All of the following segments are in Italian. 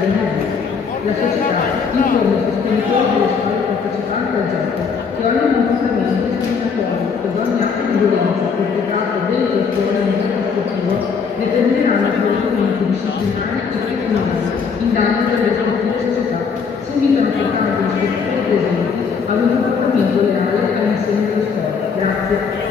giornalisti. La società informa i sostenitori delle scuole partecipanti al gioco che ogni comportamento discriminatorio ed ogni atto di violenza perpetrato dentro il scuola ambiente sportivo determineranno svolgimenti disciplinari e pecuniari in danno delle rispettive società. Si invitano pertanto gli spettatori presenti ad un comportamento leale all'insegno dello sport. Grazie.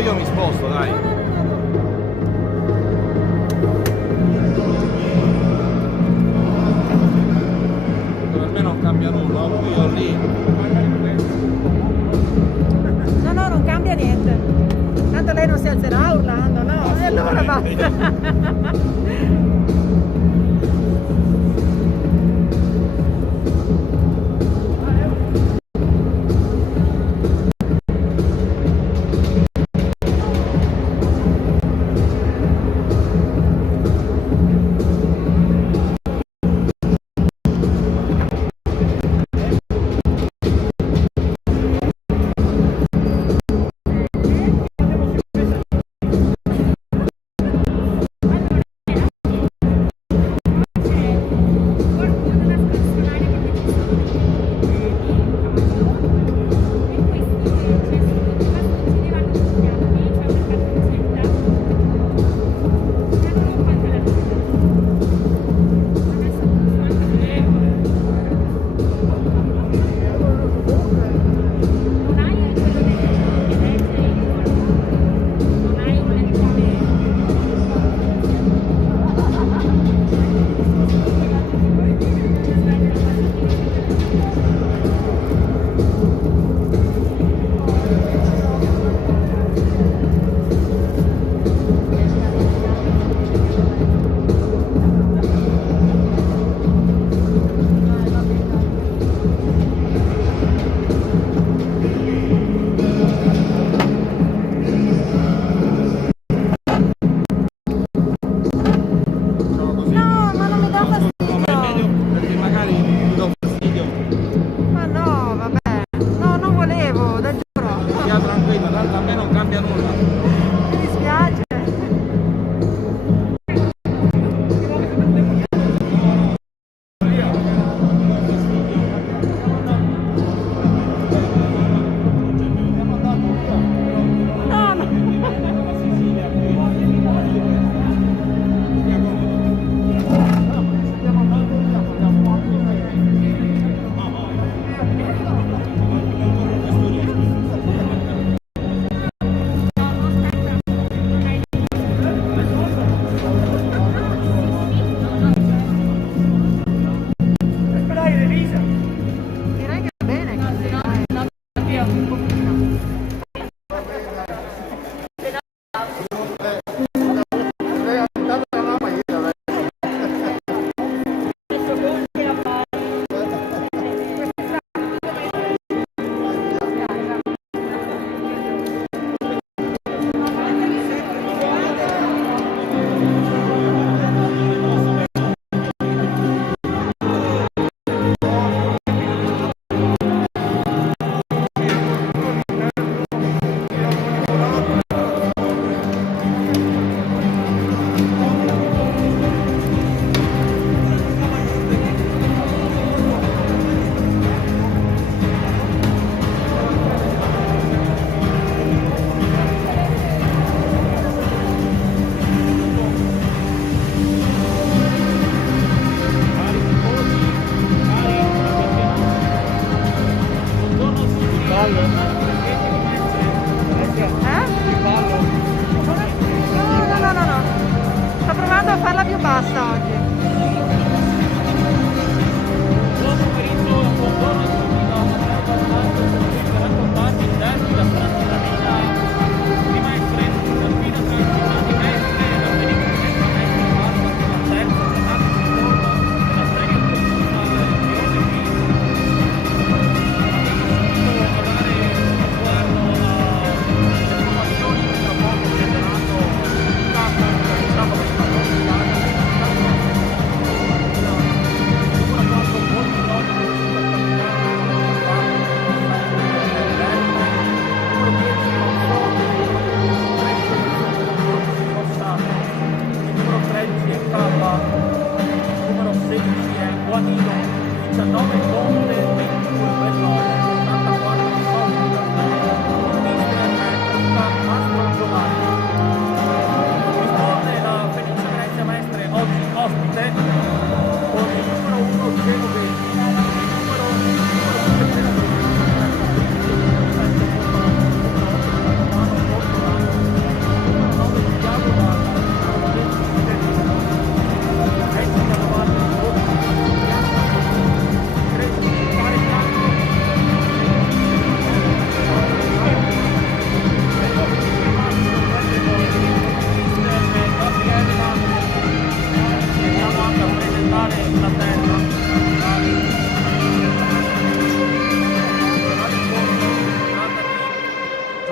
Io mi sposto, dai. Per me non cambia nulla, io lì. No, non cambia niente. Tanto lei non si alzerà urlando, no? E allora basta.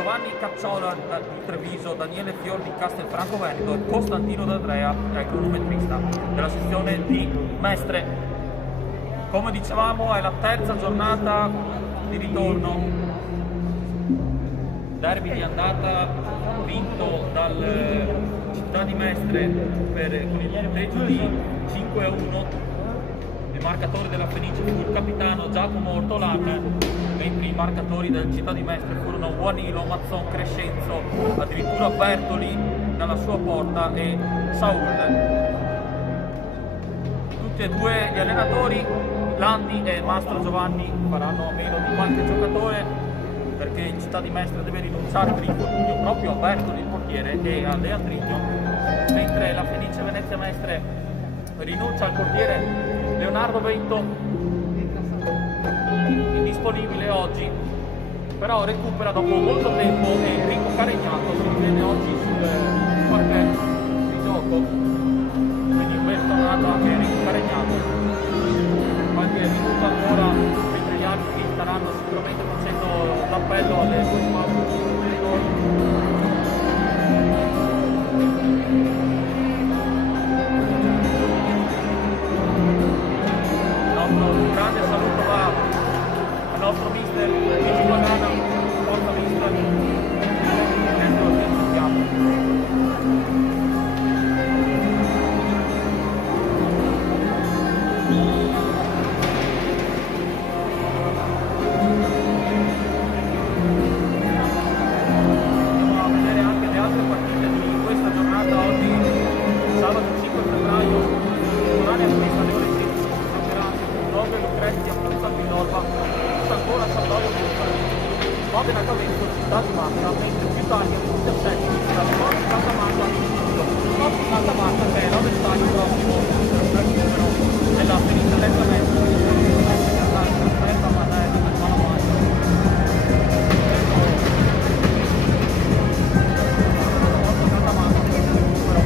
Giovanni Cacciola di Treviso, Daniele Fior di Castelfranco Veneto e Costantino D'Andrea è cronometrista della sezione di Mestre. Come dicevamo è la terza giornata di ritorno, derby di andata vinto dal Città di Mestre con il punteggio di 5-1. Il marcatore della Fenice fu il capitano Giacomo Ortolani, mentre i marcatori del Città di Mestre furono Juanilo, Mazzon, Crescenzo, addirittura Bertoli dalla sua porta e Saul. Tutti e due gli allenatori, Landi e Mastro Giovanni, faranno a meno di qualche giocatore perché il Città di Mestre deve rinunciare per infortunio proprio a Bertoli, il portiere, e a Leandrigno, mentre la Fenice Venezia Mestre rinuncia al portiere Leonardo Vento, indisponibile oggi, però recupera dopo molto tempo e Enrico Caregnato si rivede oggi sul parquet di gioco, quindi ben tornato anche Enrico Caregnato, qualche minuto ancora mentre gli altri staranno sicuramente facendo l'appello alle due squadre. Un grande saluto va al nostro mister Luigi Pagana, forza mister, adesso lo sentiamo. Andiamo a vedere anche le altre partite di questa giornata oggi, sabato 5 febbraio, orari a questa alle ore 16. 9 Lucrezia, Monza Pinorva, ancora Sandorio Modena Cavenzo, Città di Marca, mentre più tardi alle 17 inizia la Sport Santa Marta, Sport Santa Marta che è l'Ove Stadio prossimo al numero della Fenice Venezia Mestre, aspetta ma dai, mano avanti. Santa Marta, numero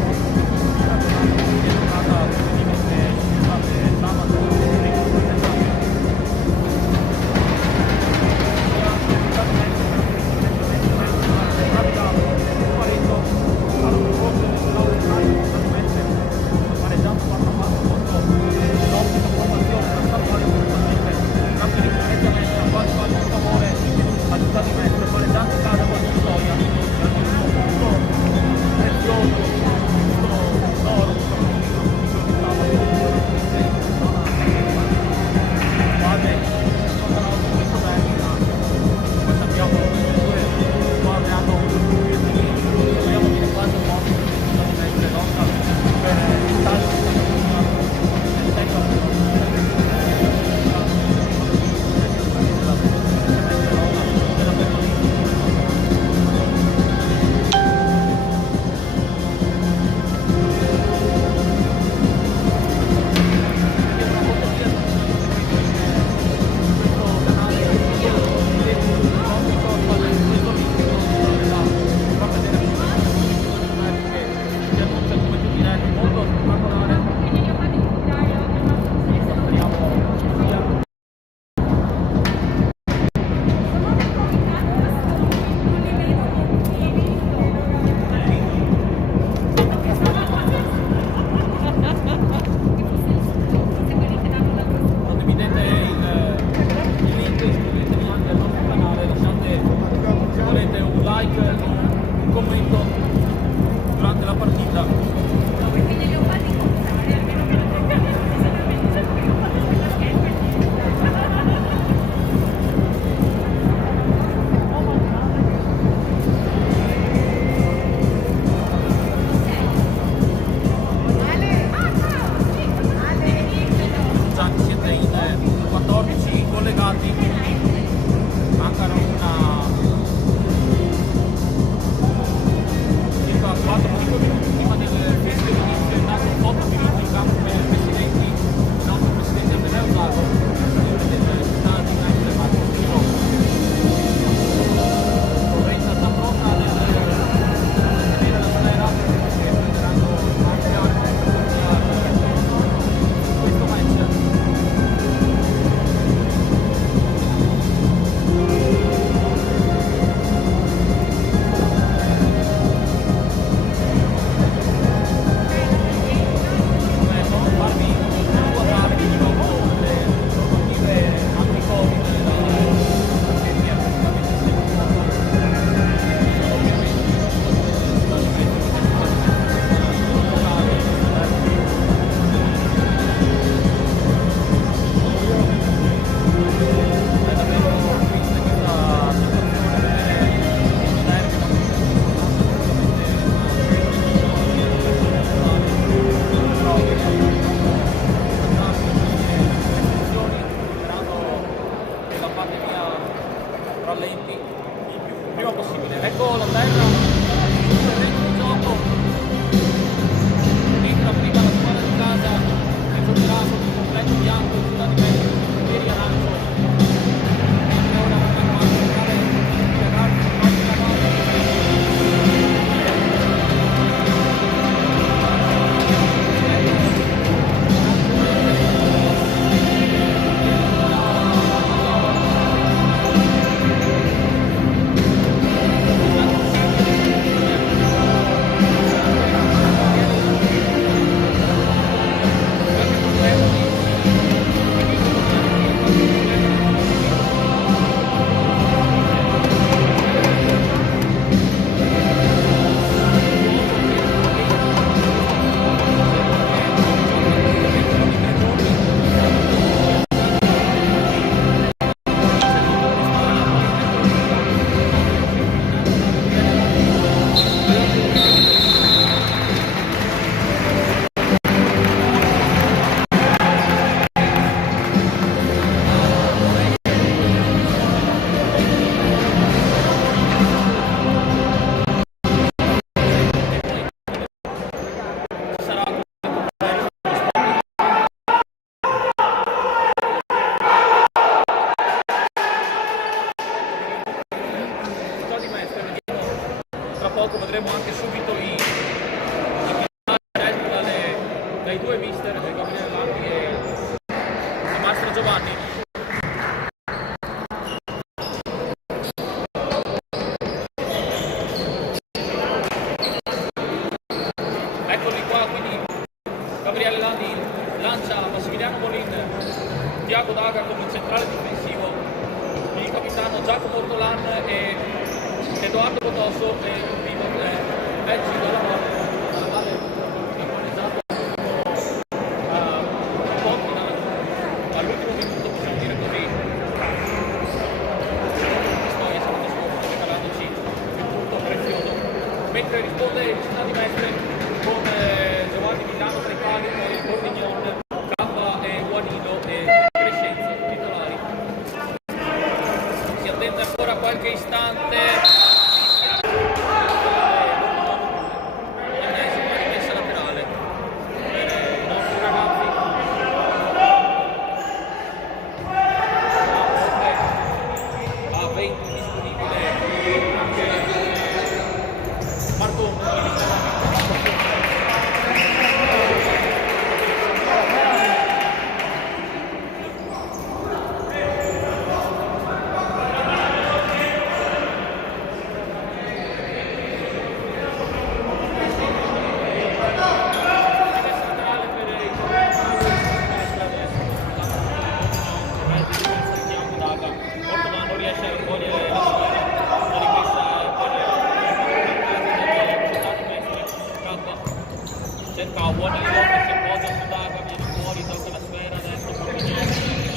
Ecco la terra, sul terreno di gioco, entra prima la squadra di casa che giocherà con il completo bianco in città di Mestre, ieri arancio, mentre ora vorremmo anche giocare i ragazzi in pagina poco vedremo anche subito i dai due mister, Gabriele Landi e Mastro Giovanni. Eccoli qua, quindi Gabriele Landi lancia Massimiliano Molin, Tiago Daga come centrale difensivo, il capitano Giacomo Ortolan e Edoardo Botosso e il pivot Vecchi dalla Valle sincronizzato all'ultimo minuto, possiamo dire così. Poi è stato scorso regalandoci il punto prezioso. Mentre risponde il Città di Mestre con Giovanni Milano tra i pali, poi Bordignon, Cappa e Guanido e Crescenzo titolari. Si attende ancora qualche istante. Cerca Guanido che si appoggia su Daga, viene fuori, tolta la sfera, adesso Bordignon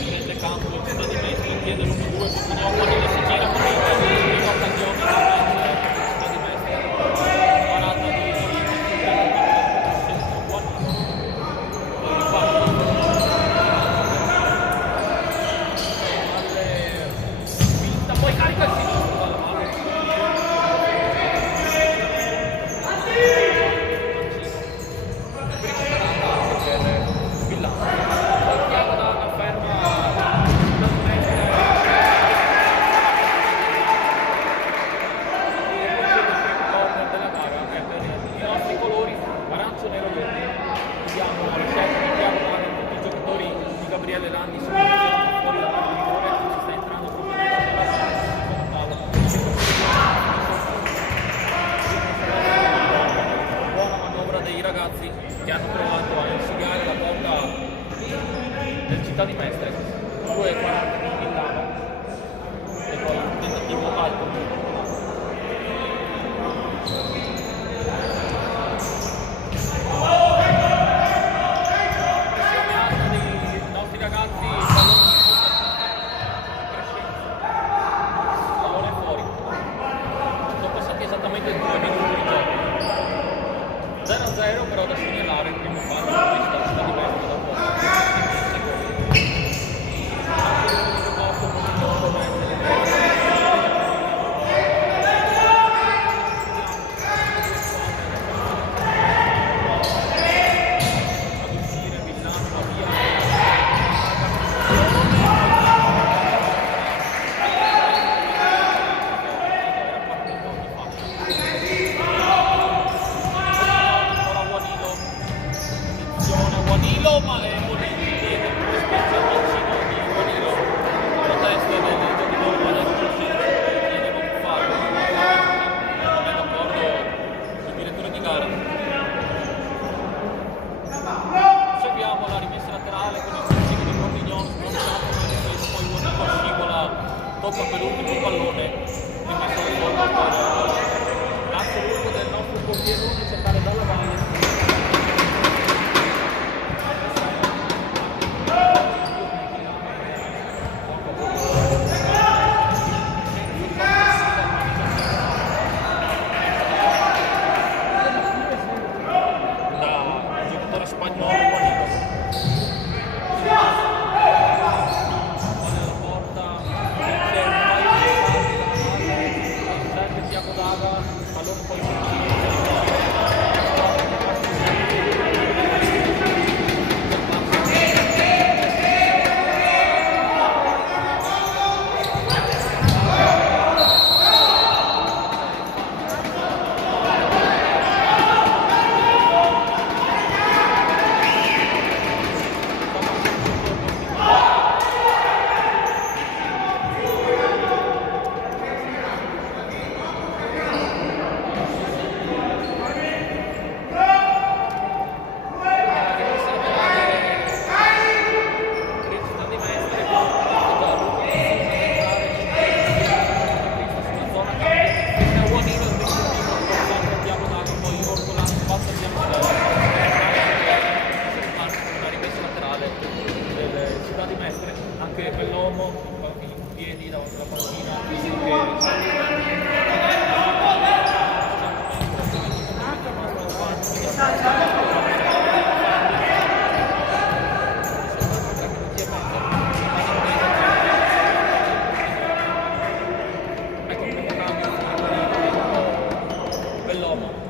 prende campo, il Città di Mestre, chiede l'1-2, Bordignon, Guanido si gira, prima occasione del match, Città di Mestre, parata di poi carica il sinistro dalla mano. Gabriele Landi si posiziona fuori dalla mano di rigore, ci sta entrando proprio nella seconda palla. Buona manovra dei ragazzi che hanno provato a insidiare la porta del Città di Mestre. 2,40 di Milano e poi un tentativo alto. Esattamente 2 minuti di gioco, 0-0 però da segnalare il primo fallo questa Città di Mestre dopo 7 secondi. loro poi anche quell'uomo in piedi davanti alla panchina bell'uomo.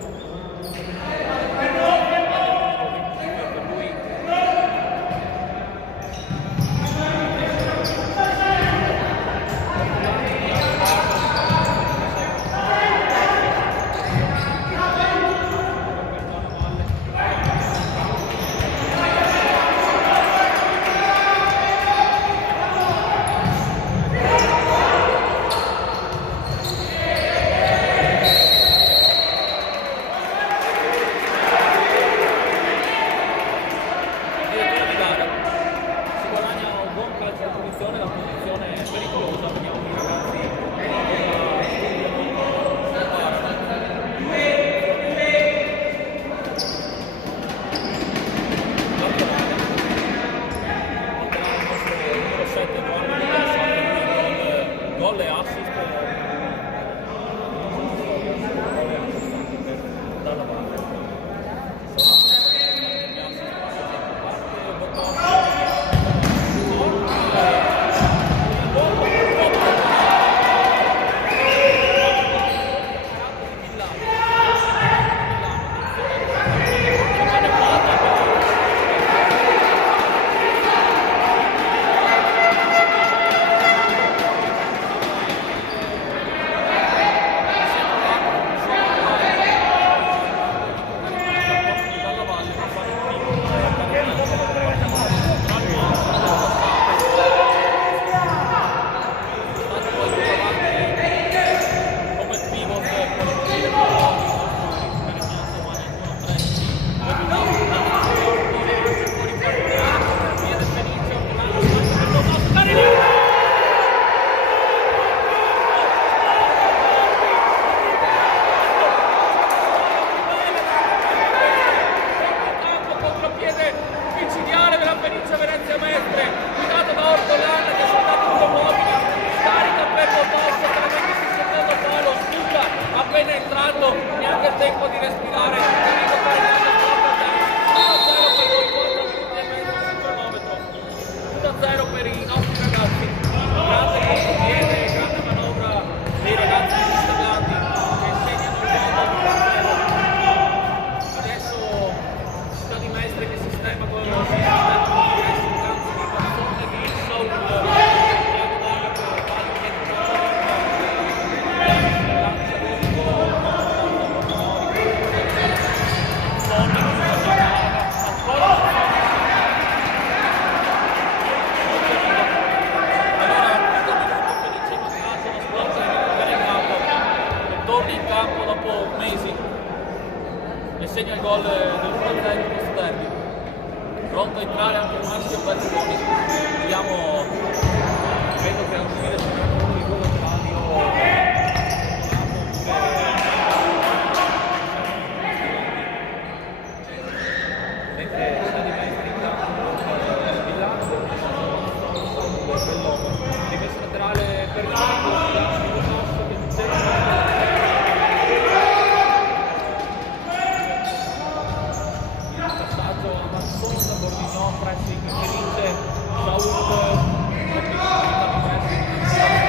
La posizione è pericolosa, vediamo i ragazzi numero 7 gol e assist dalla parte. Venezia Mestre, guidato da Ortolan che sta dando mobile, scarica per Botosso, chiaramente sul secondo palo, sbuca, appena entrato, neanche il tempo di respirare, finito per il 1-0 per noi, 4 minuti e mezzo sul cronometro, 1-0 per i nostri ragazzi, grande contropiede, grande manovra dei ragazzi di Sterlandi che segnano il gol. Adesso Città di Mestre che sistema con lo sistema. In campo dopo mesi e segna il gol del 1-0 in questo derby. Pronto a entrare anche Marzio Berlusconi. Vediamo, credo che a uscire uno di due radio mentre sta di Mestre in campo Milano bell'uomo rimessa laterale per il Botosso che succede. Massonda, Bordignon, pressing felice, Saul, pressing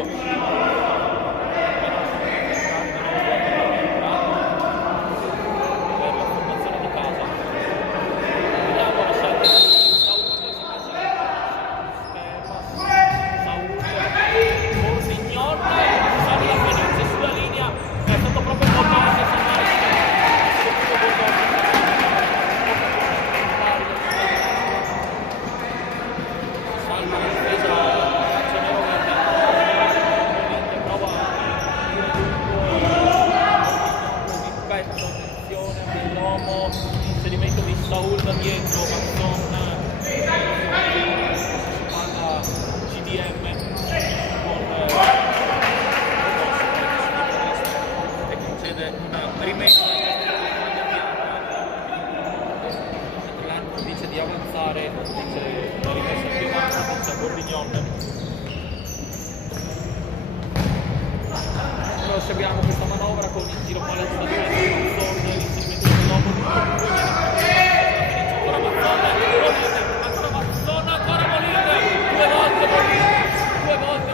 per la formazione di casa. Vediamo la scelta di Saul, Morsignon, salve la Venezia sulla linea, è stato proprio importante salvare salva la difesa Cenero Verde, prova a dire lungo di petto, attenzione dell'uomo, inserimento di Saul da dietro, Mazzon alla CDM con e concede una rimessa l'Atlanta dice di avanzare, dice una rimessa più avanti, dice a Bordignon. Però se abbiamo questa manovra con il tiro palestra di Mazzon, l'inserimento dell'uomo di ancora Mazzon, ancora Molinde, due volte Molinde, due volte.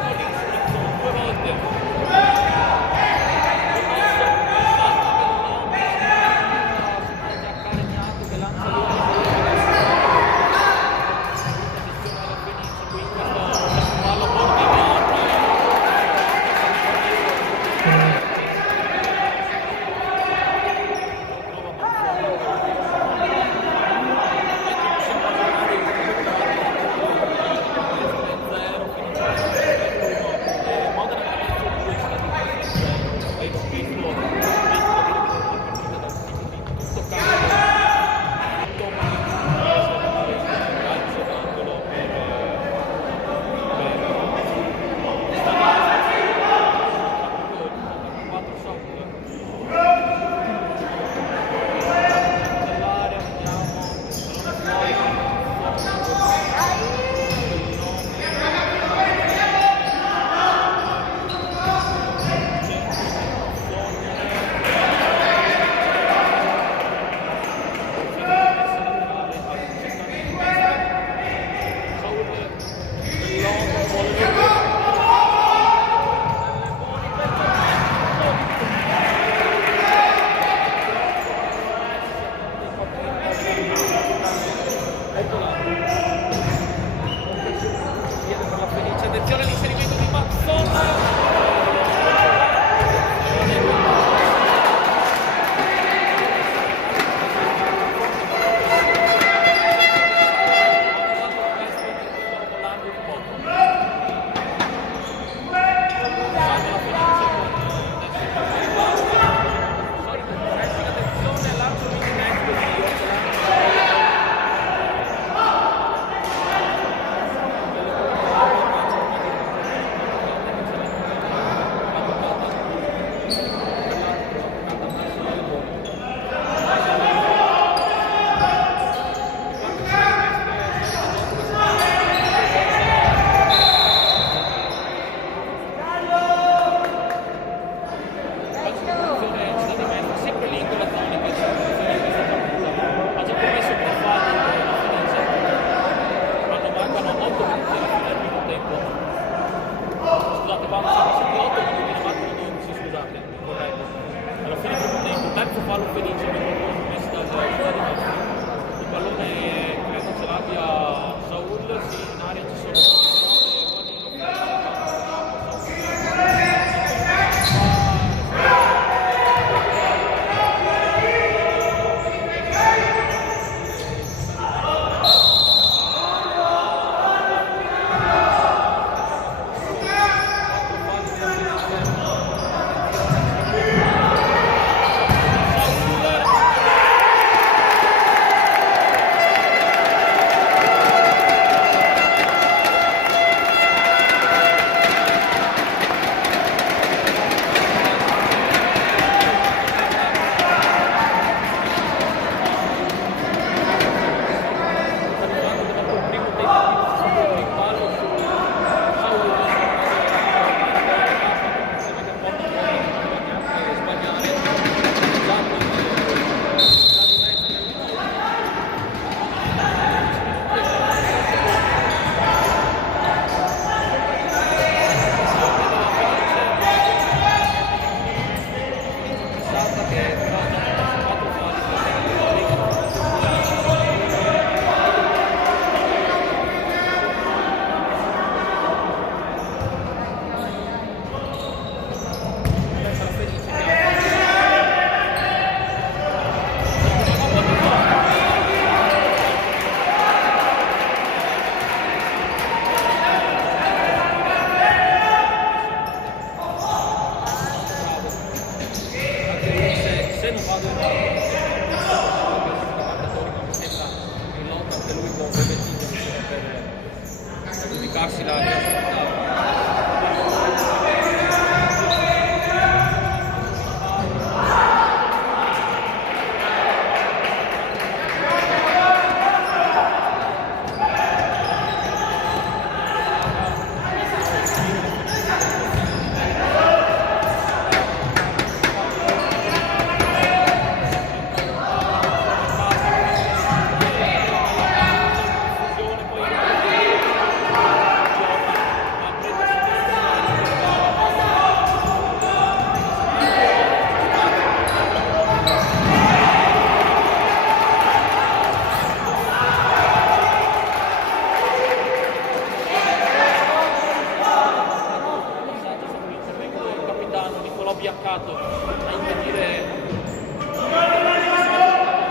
mancato a impedire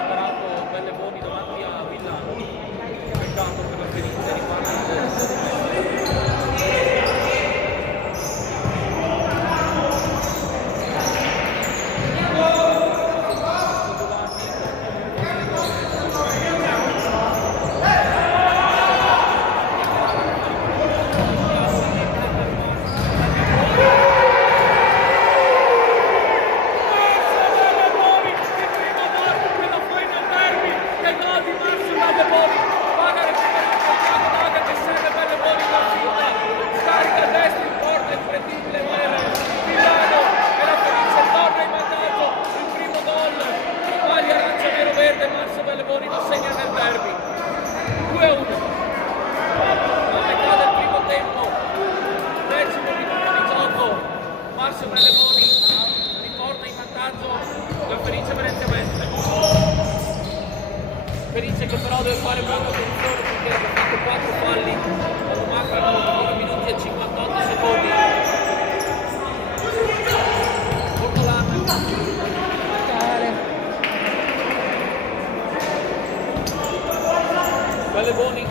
sparato Belle Boni davanti a Villano. Peccato per la Venezia di Felice che però deve fare molta attenzione perché ha fatto 4 falli quando mancano 9 minuti e 58 secondi. Portolano. Belle Boni.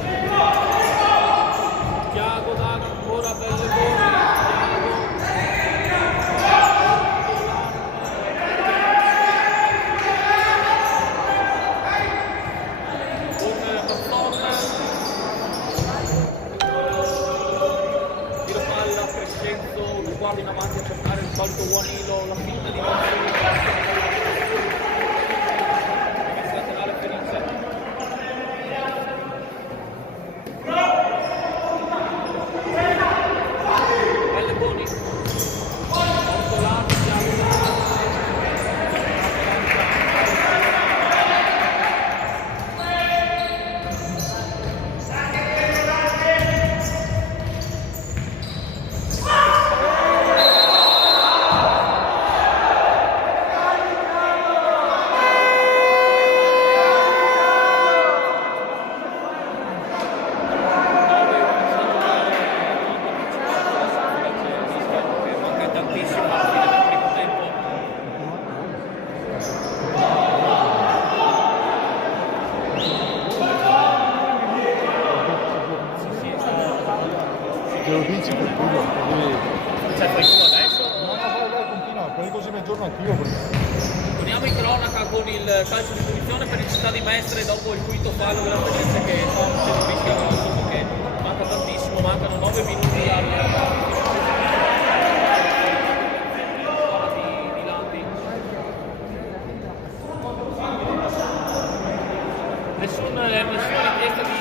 Thiago Daga ancora Belle Boni. Guarda in avanti a cercare il solito Guanilo, la finta di laterale Felice. Belle Boni. Portolano, Lo dici per quello, cioè fai tu adesso? No, vai, continua, poi così mi aggiorno anch'io. Torniamo in cronaca con il calcio di punizione per il Città di Mestre dopo il quinto fallo della Venezia che c'è un rischio perché manca tantissimo, mancano 9 minuti di Landi. Nessuna richiesta di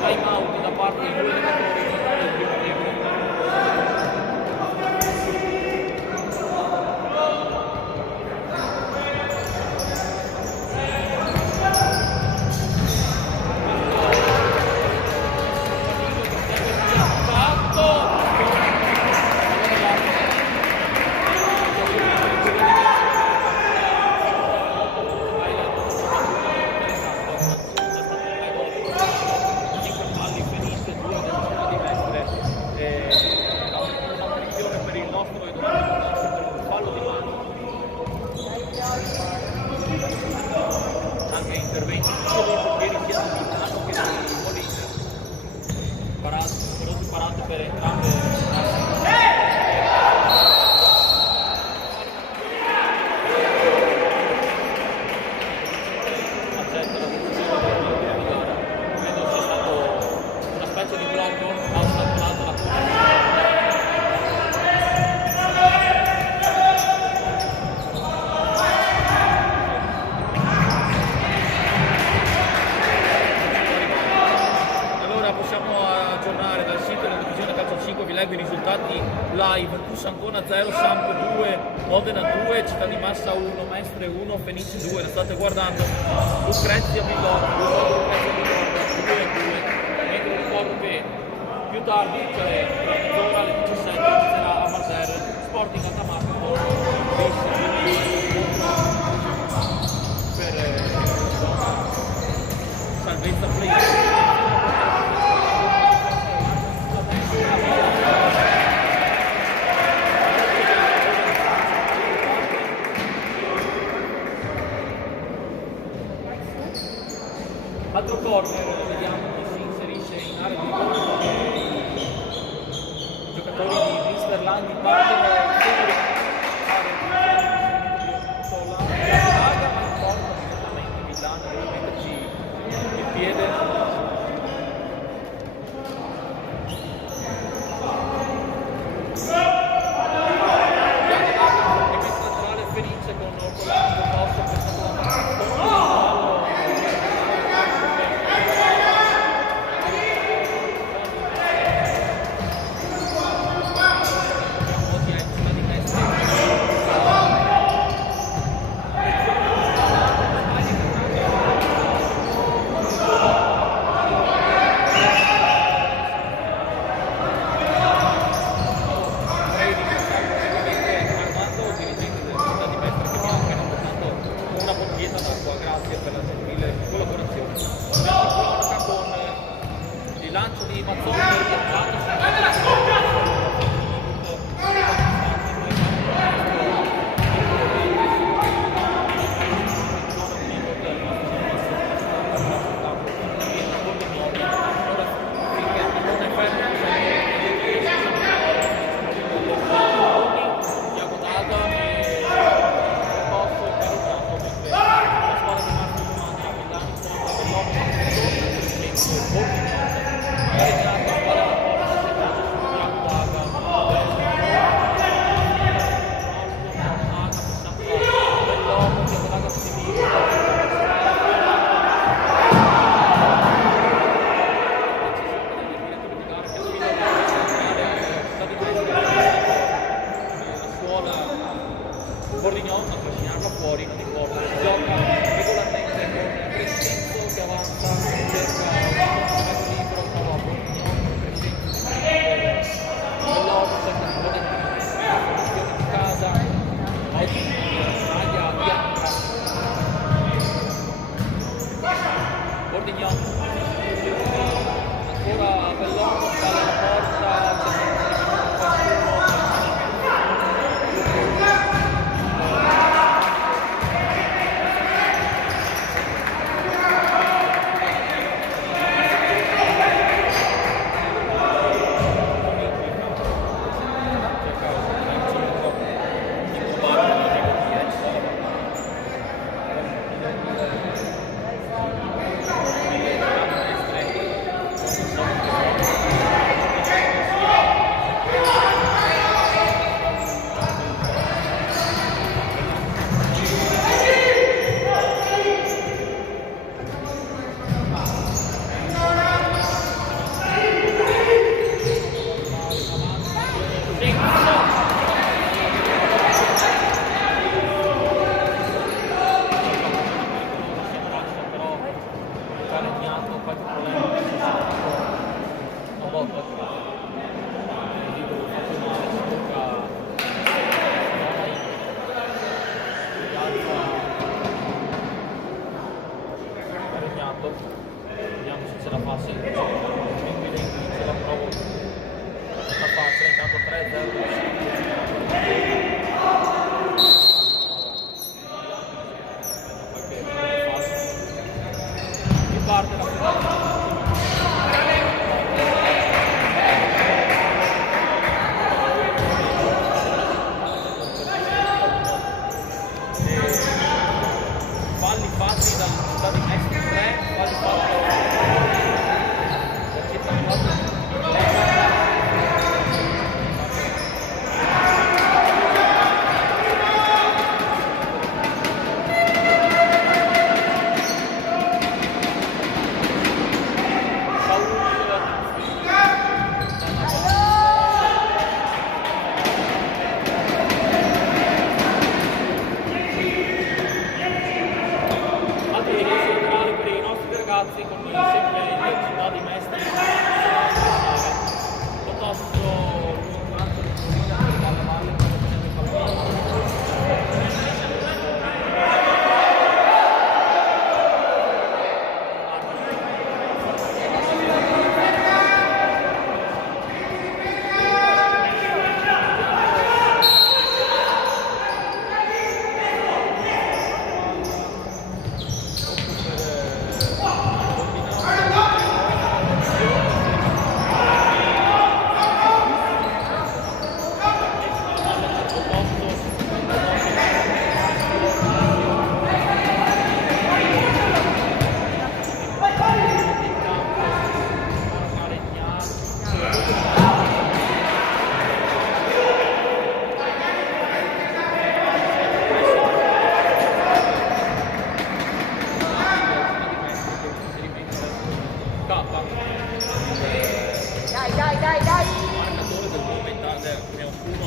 time out da parte dei due giocatori del primo tempo. Anche interventi sia dei portieri sia di Milano che di Molina parato per entrambe accetta la decisione di gara. Credo sia stato una specie di blocco, ha ostacolato la vi leggo i risultati live. Cus Ancona 0, Samp 2, Modena 2, Città di Massa 1, Mestre 1, Fenice 2. La state guardando. Lucrezia Villordo 2-2. Mentre ricordo che più tardi, cioè tra mezz'ora alle 17, inizierà a Marser Sporting Antamatico per salvezza play. corner, vediamo chi si inserisce in area di rigore. I giocatori di Winsterland partono e devono fare sola larga, ma in porta sicuramente Villano deve metterci il piede. Felice con Orlando Mosso che è stato la abbiamo molti ex di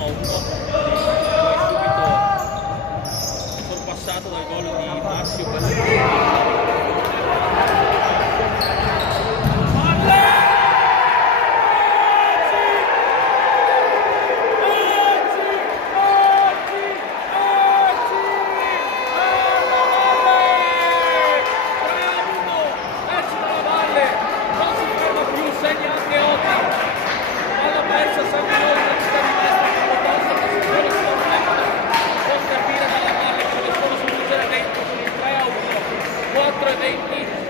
1-1, subito sorpassato dal gol di Massimo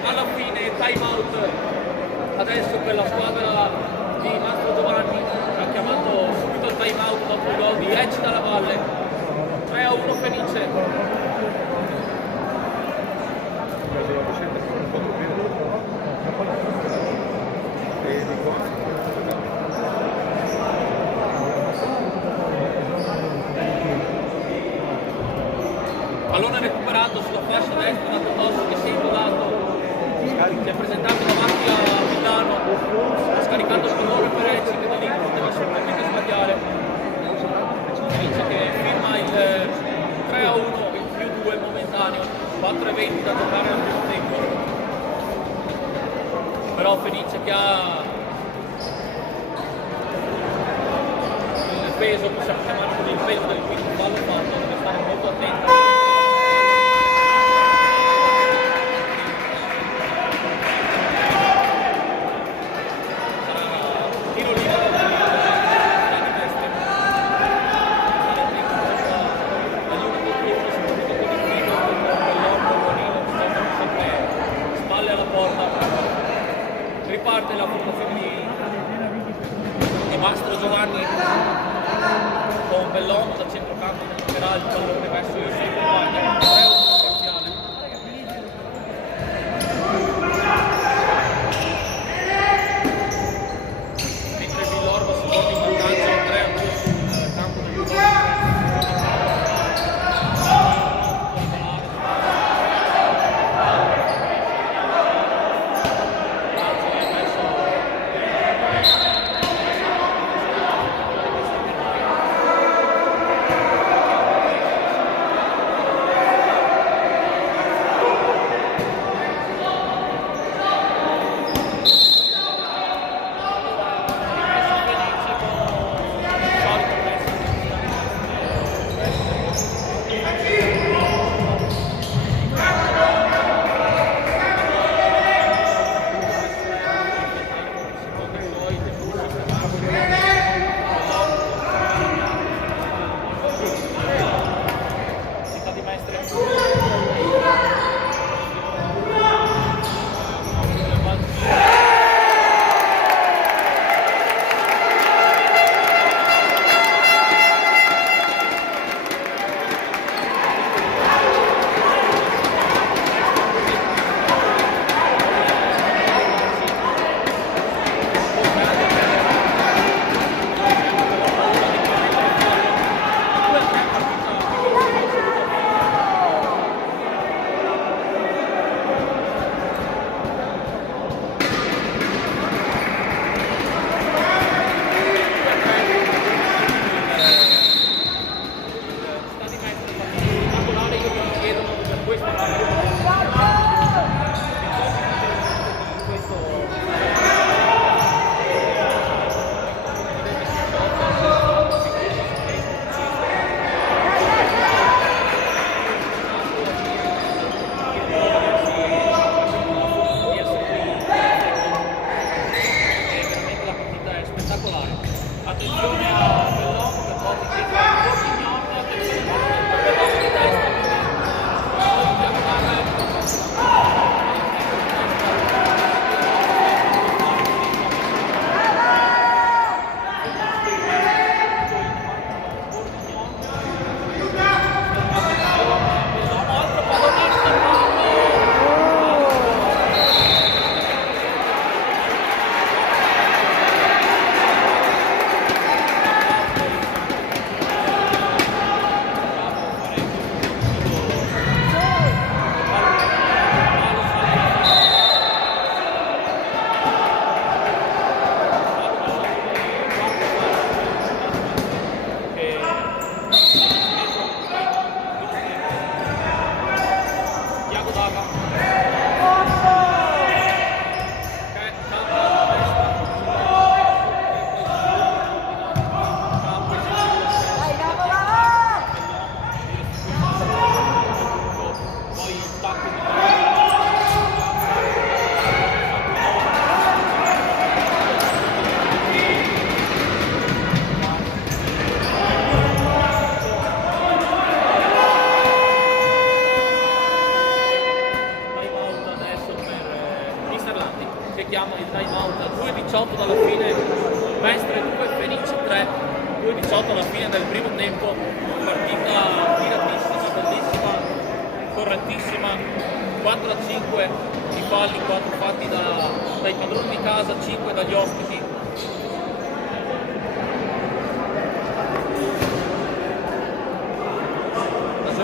alla fine, time out adesso per la squadra di Mastro Giovanni, ha chiamato subito il time out dopo il gol di Ecce dalla Valle, 3-1 Fenice. Pallone recuperato sulla fascia destra da Totosso che si è invodato, si è presentato davanti a Milano, ha scaricato il pallone per Ecce che da lì non poteva assolutamente sbagliare. Dice che firma il 3-1, il più 2 momentaneo, 4:20 da giocare al primo tempo. Però Fenice che ha il peso, possiamo chiamarlo così, il peso del quinto fallo fatto, deve stare molto attento. Riparte la formazione di Mastro Giovanni con Bellomo da centrocampo che toccherà il pallone verso il suo compagno. 3-1 parziale. Mentre Villorba si porta in vantaggio 3-2 sul campo del Villorba. 18 alla fine del primo tempo, partita tiratissima, bellissima, correttissima, 4 a 5 i falli, 4 fatti dai padroni di casa, 5 dagli ospiti.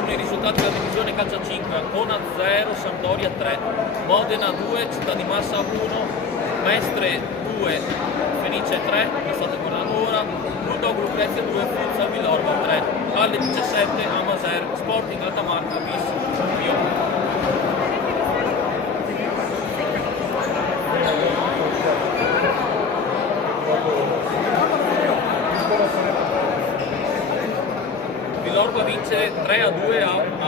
I risultati della divisione calcio a 5: Ancona 0, Sampdoria 3, Modena 2, Città di Massa 1, Mestre 2, Fenice 3, lo state guardando ora, Bulldog Lucrezia 2, Futsal Villorba 3, alle 17 Amaser, Sporting Altamarca bis Io. Villorba vince 3 a 2 a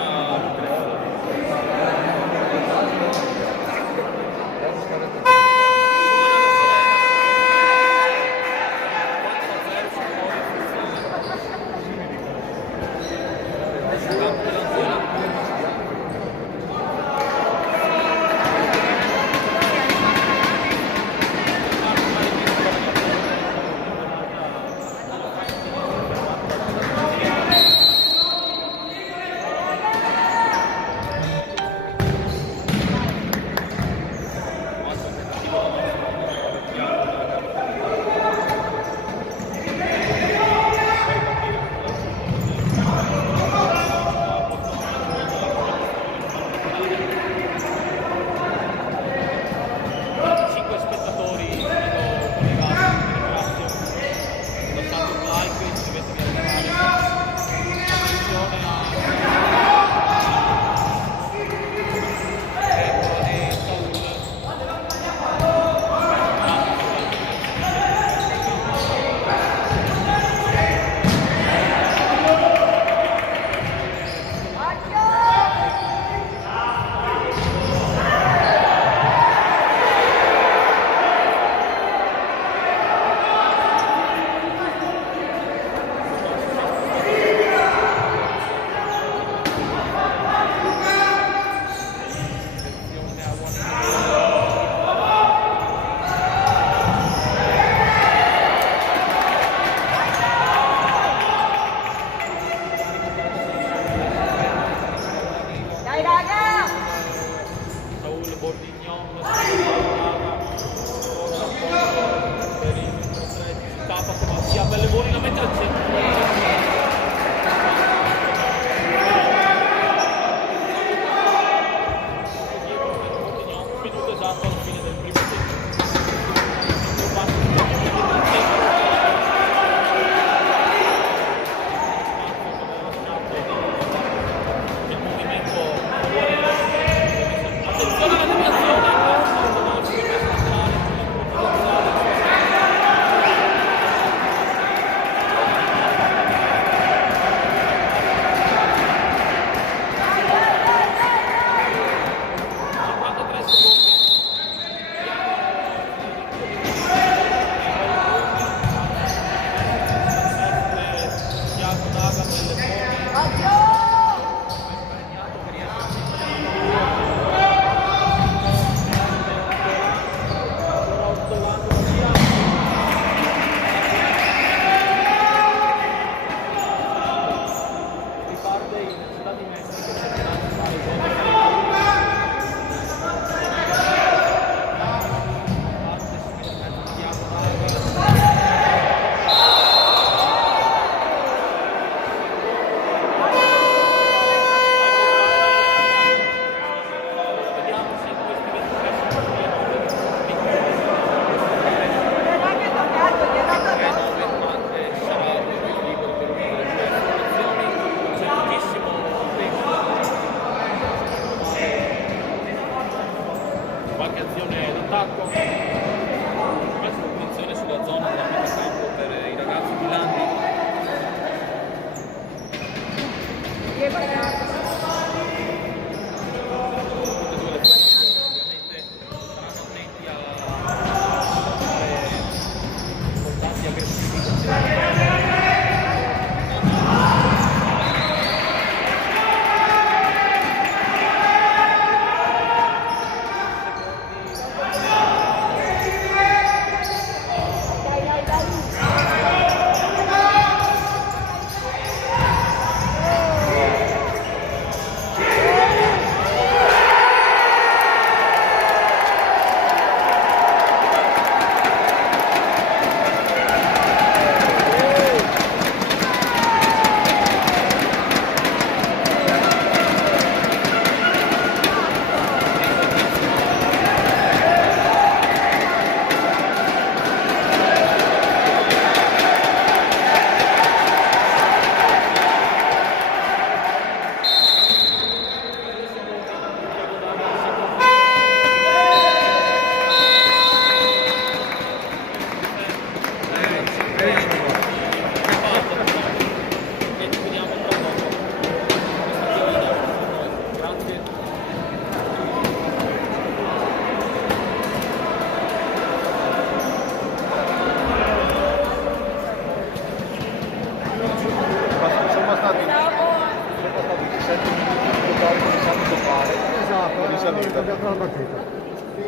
salita. Dopo la partita.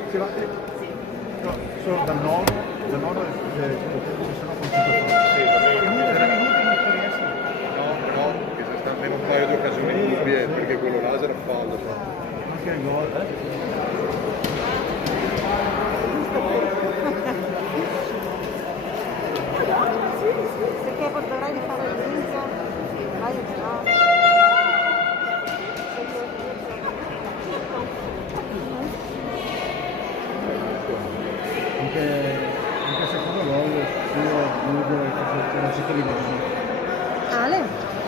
Si va, no, solo dal 9 se no No, che se sta almeno un paio di occasioni dubbie, perché quello là era fallo. anche il gol. Perché poi dovrai fare il viso, vai no. Anche il secondo gol io vedo che non si prima. Ale,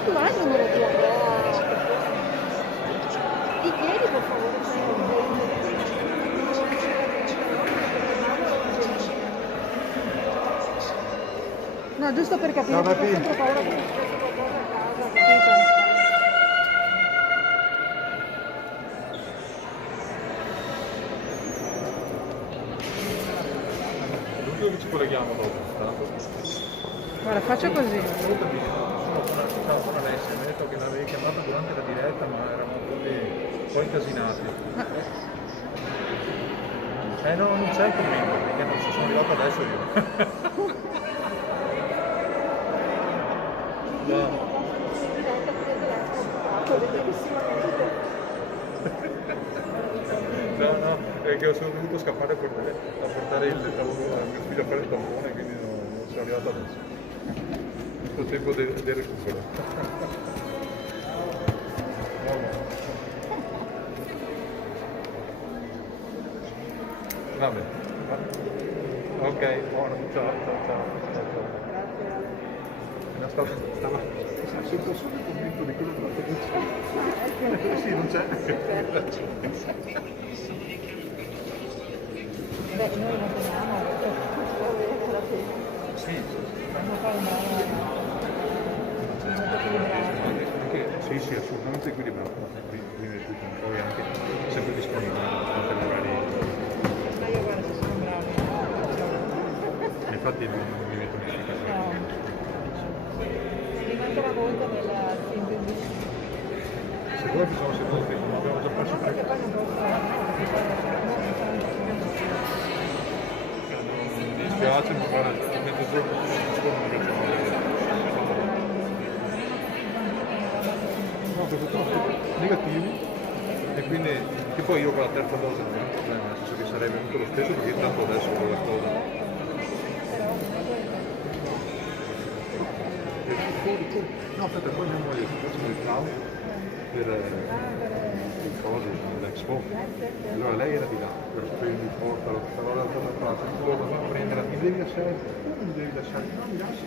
tu hai il numero di Andrea? Ti chiedi per favore? No, giusto per capire, No, perché ho perché- sempre paura che mi succeda qualcosa a casa, capito? L'unico che ci colleghiamo dopo, tanto. Guarda, faccio così. Ciao, sono Alessia, mi ha detto che l'avevi chiamata durante la diretta, ma eravamo tutti un po' incasinati. No, non c'è il commento, perché non ci sono arrivato adesso io. No. No, è che sono dovuto scappare a portare mio figlio a fare il tampone, quindi non sono arrivato adesso. Tutto il tempo del recupero. Va bene. Ok, buono, ciao. Stavo sempre convinto di quello che l'ho detto. Sì, non c'è. Beh, noi non teniamo, Sì, dobbiamo fare un sì, assolutamente equilibrato. Poi anche sempre disponibile per magari. Ma io guarda se sono bravi. Infatti non mi metto in difficoltà. Mi mancherà molto nella sintesi. Se vuoi facciamo secondo tempo, ma abbiamo già perso Perché poi non posso Mi dispiace, ma guarda, a mezzogiorno non facciamo no, perché sono negativi e quindi che poi io con la terza dose non è un problema, nel senso che sarei venuto lo stesso perché tanto adesso ho la cosa. No, aspetta, poi mia moglie facciamo il clown per le cose dell'Expo. Allora lei era di là, per prendi porta, stava dall'altra parte, lo doveva prendere, mi devi lasciare, non mi devi lasciare, no mi lasci.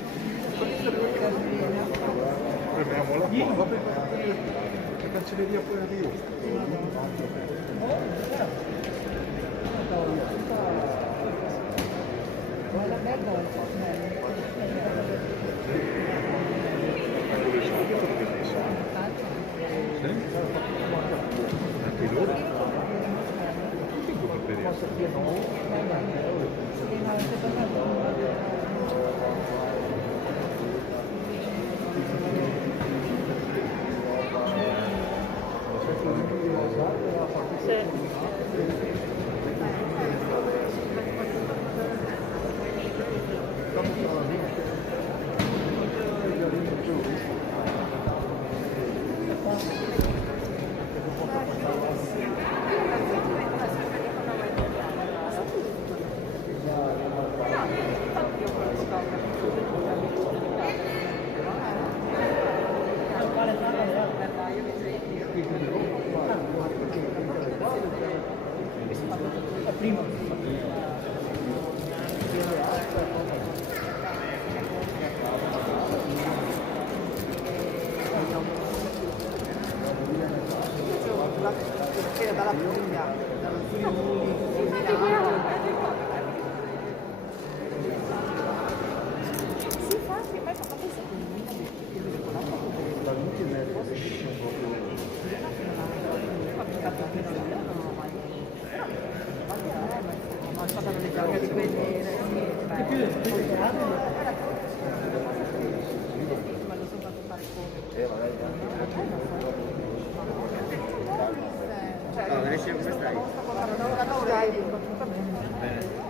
Prendiamo la porta, che cancelleria poi arrivo. Anche loro? Tutti in quel periodo. Dalla Puglia, dallo Friuli, si fa che poi fa questo ho fatto delle gioche di quelli ma lo sono fatto fare come No, Lucia, come stai? Bene.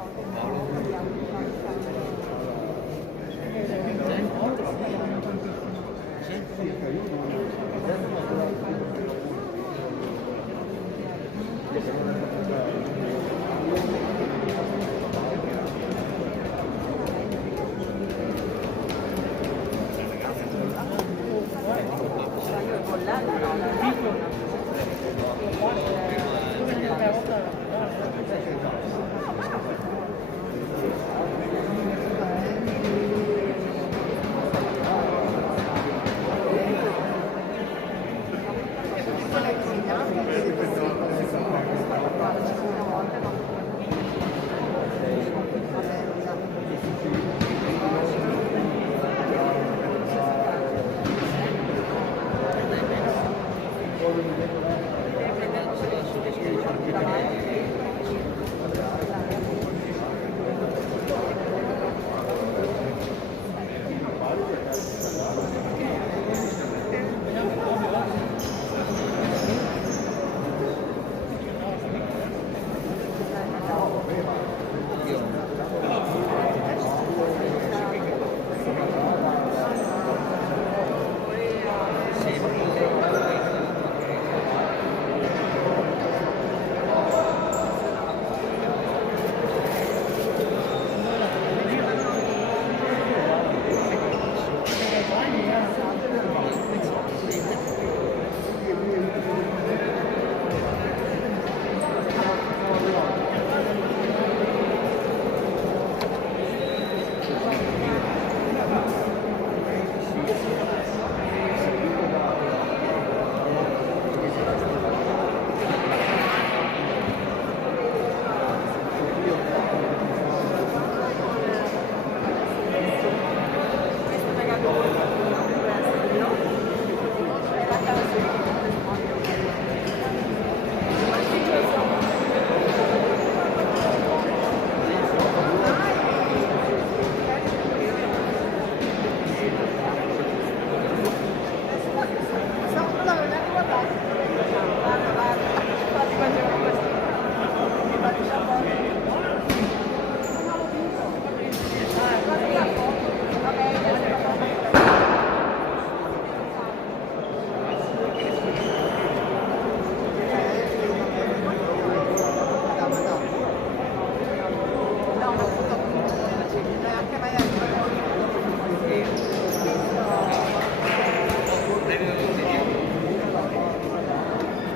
Paolo?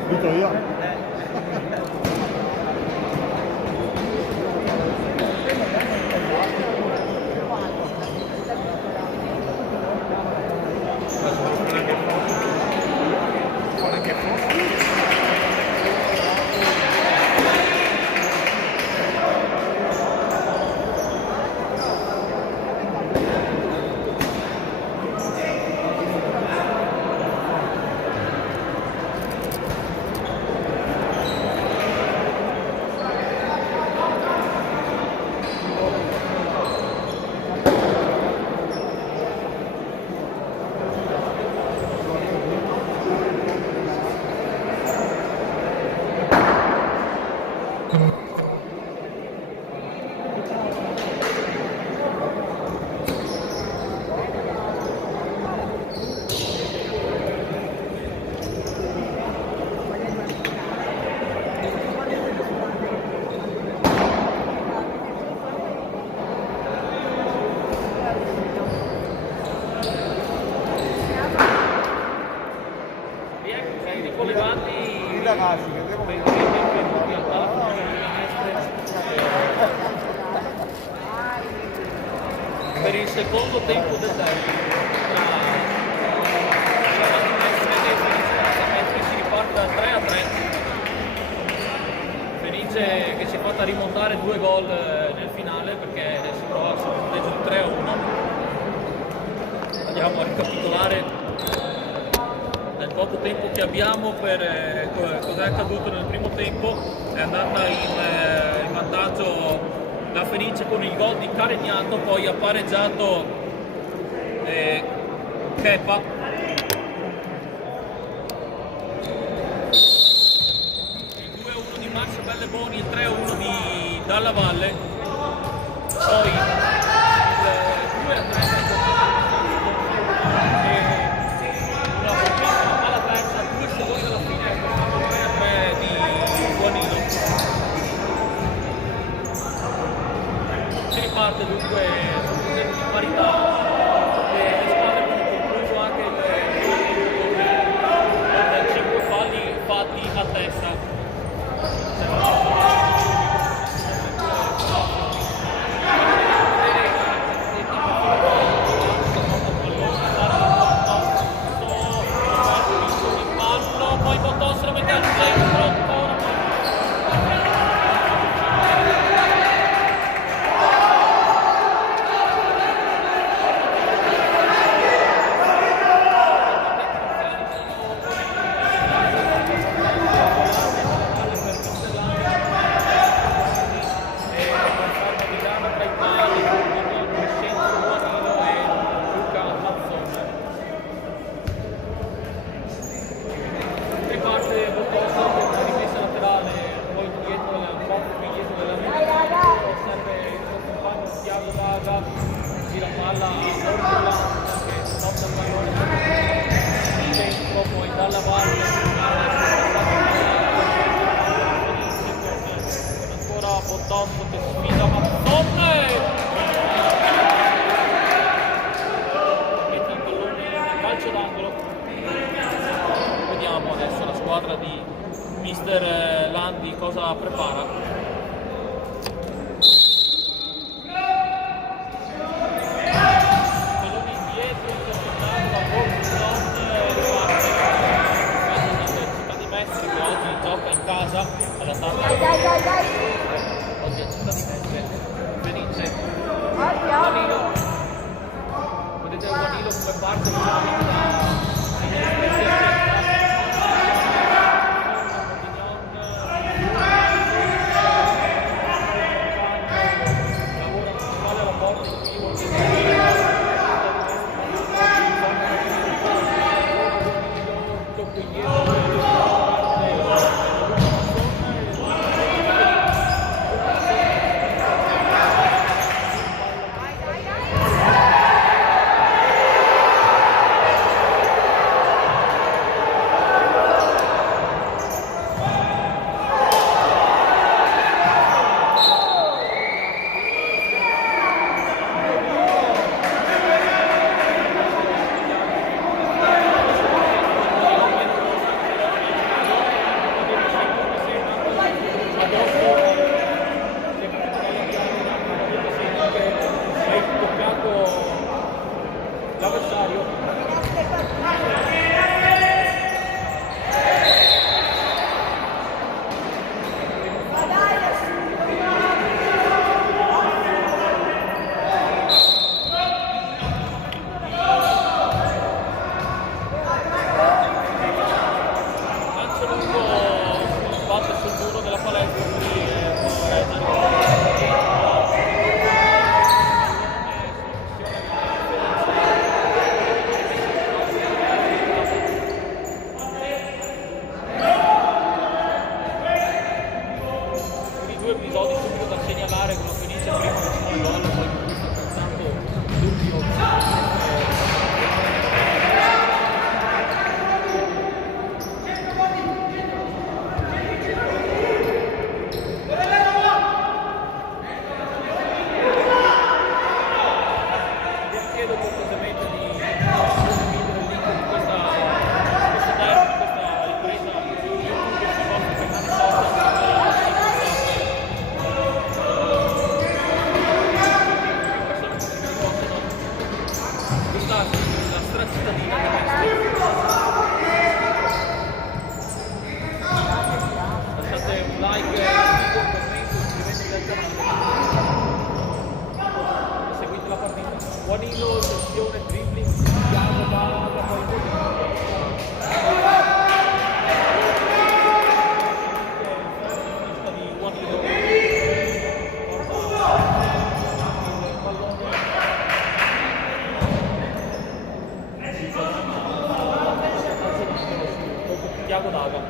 Dico io. ragazzi che devo per il secondo tempo del derby si riparte da 3-3. Felice che si è fatta rimontare 2 gol nel finale perché si trova sul punteggio di 3-1. Andiamo a ricapitolare nel poco tempo che abbiamo per cosa è accaduto nel primo tempo. È andata in vantaggio la Fenice con il gol di Caregnato, poi ha pareggiato Kepa. Il 2-1 Michele Boni il 3-1 di Dalla Valle, poi il 2-3 e una fortissima palla persa 2 secondi alla fine, il 3-3 di Guanino. Si riparte dunque in parità. Le squadre hanno concluso anche il 5 falli fatti a testa. Poi Bottosso mette al centro. Gira palla a Ortola che stoppa il pallone dentro, poi Dalla Valle ancora Bottosso che sfida Mazzone, mette il pallone in calcio d'angolo. Vediamo adesso la squadra di mister Landi cosa prepara. Oggi è città di Mestre, Fenice, Guanilo, vedete Guanilo come parte veramente lavora alla porta in vivo. Guanilo, sessione, dribbling, piano, palla, poi di Guanilo. Tiago Daga.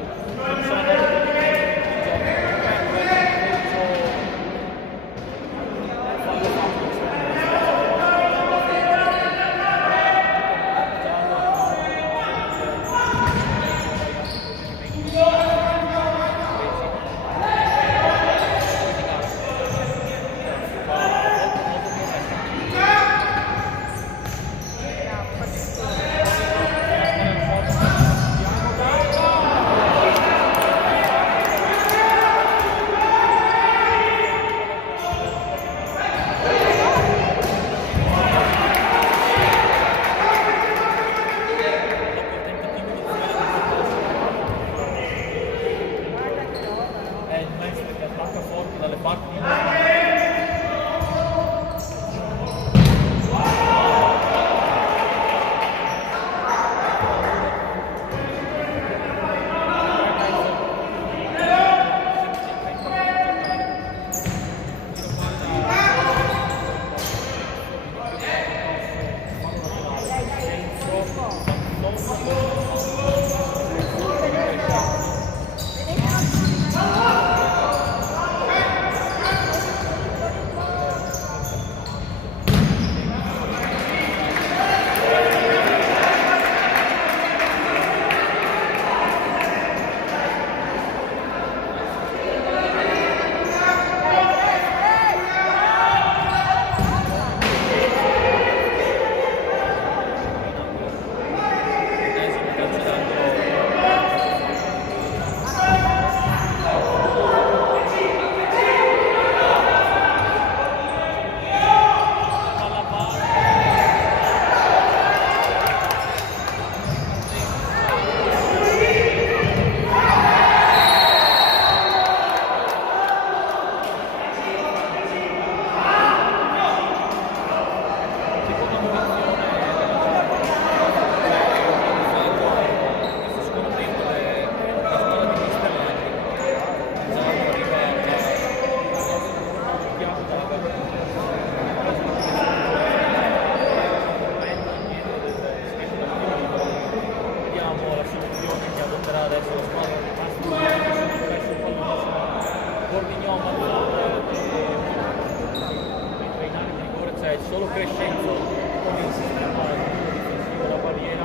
solo Crescenzo con il sistema difensivo della barriera,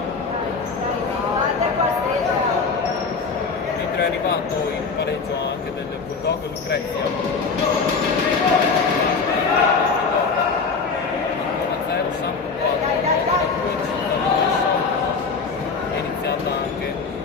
mentre è arrivato il pareggio anche del Bulldog Lucrezia 1-0, Samp 4, è iniziata anche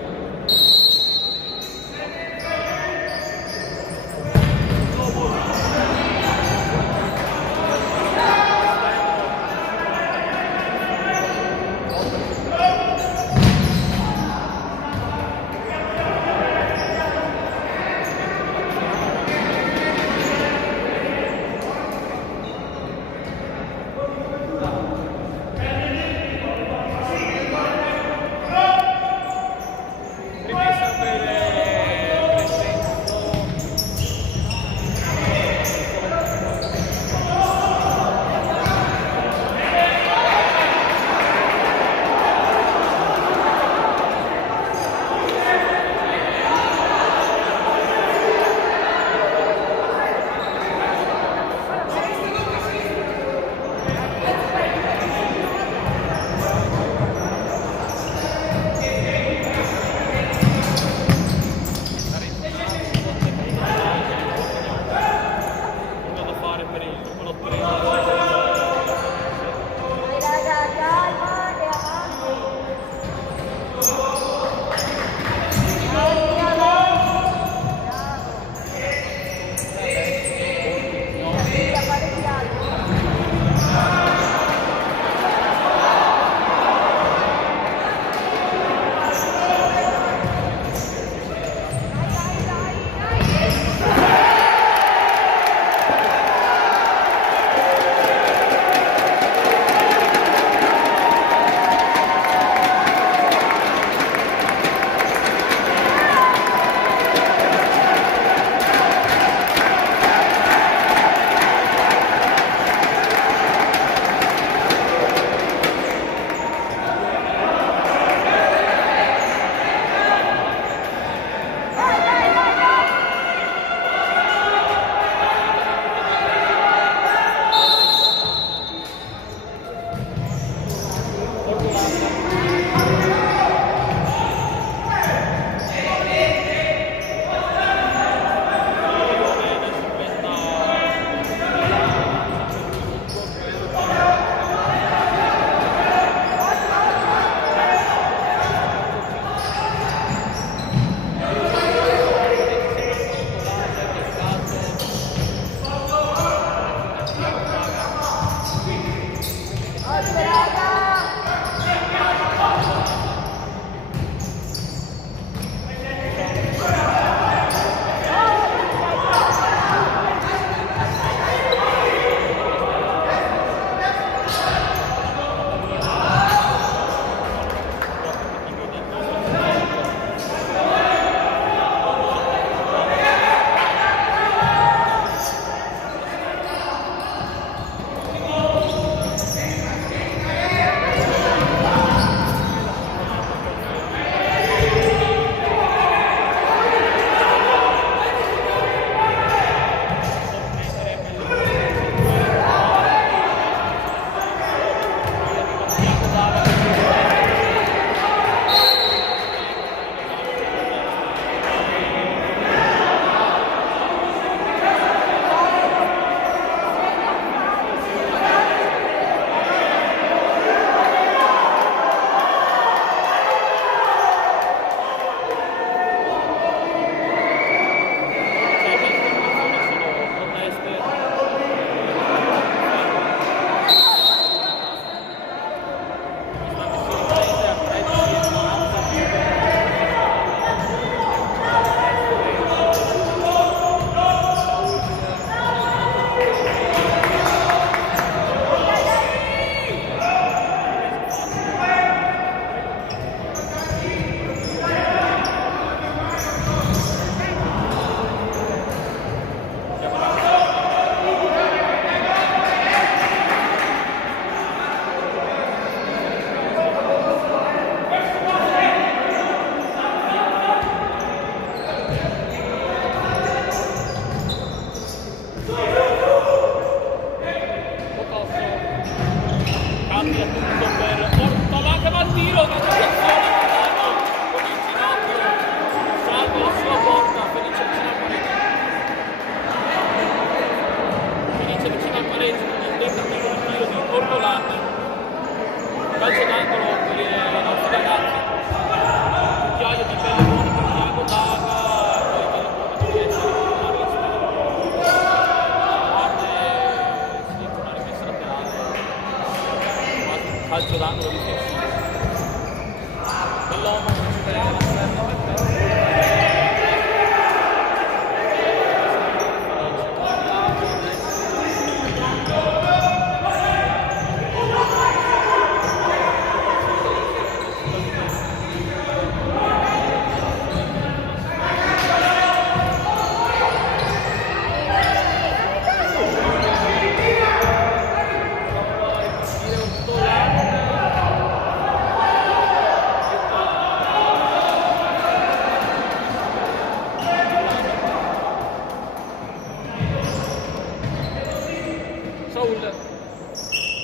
Saul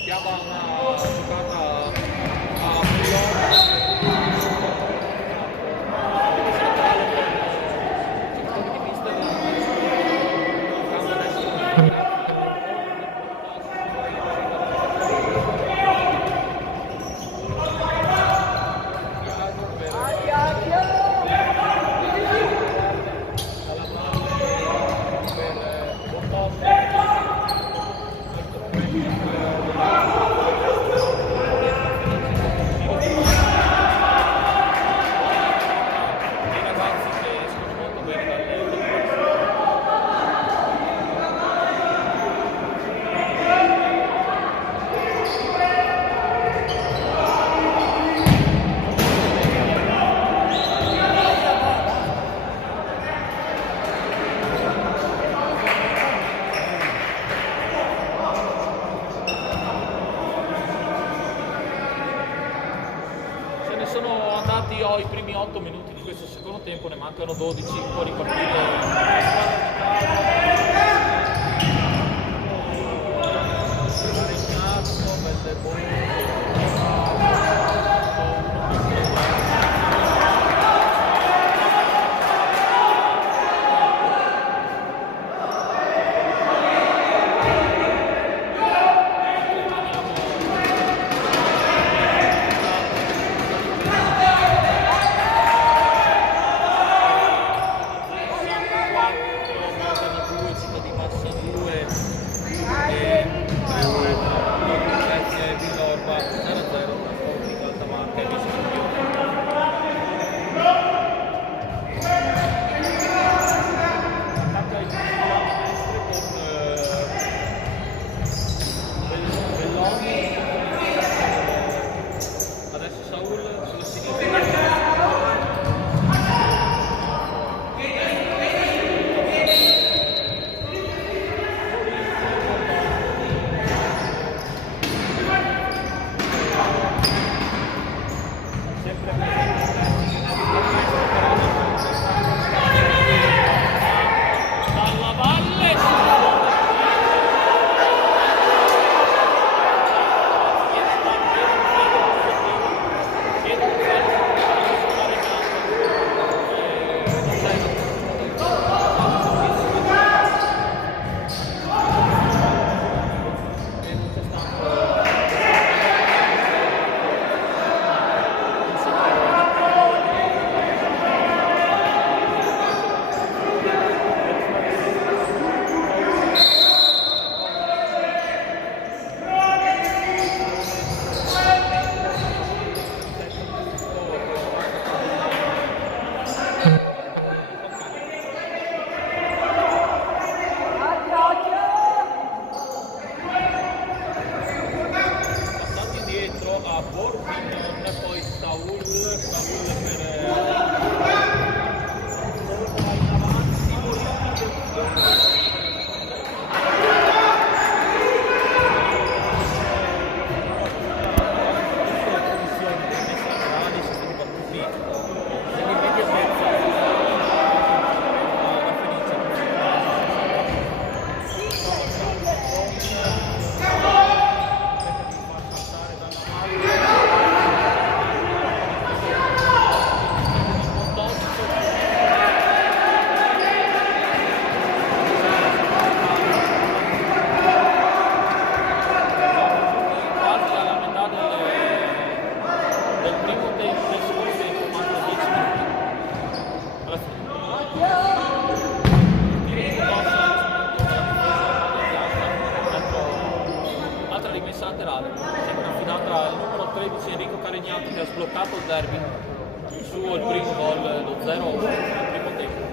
chiama una giocata a Bologna. Sono andati i primi 8 minuti di questo secondo tempo, ne mancano 12, può ripartire. Laterale, sempre affidata al numero 13 Enrico Carignano che ha sbloccato il derby. su il primo gol, lo 0-1 nel primo tempo.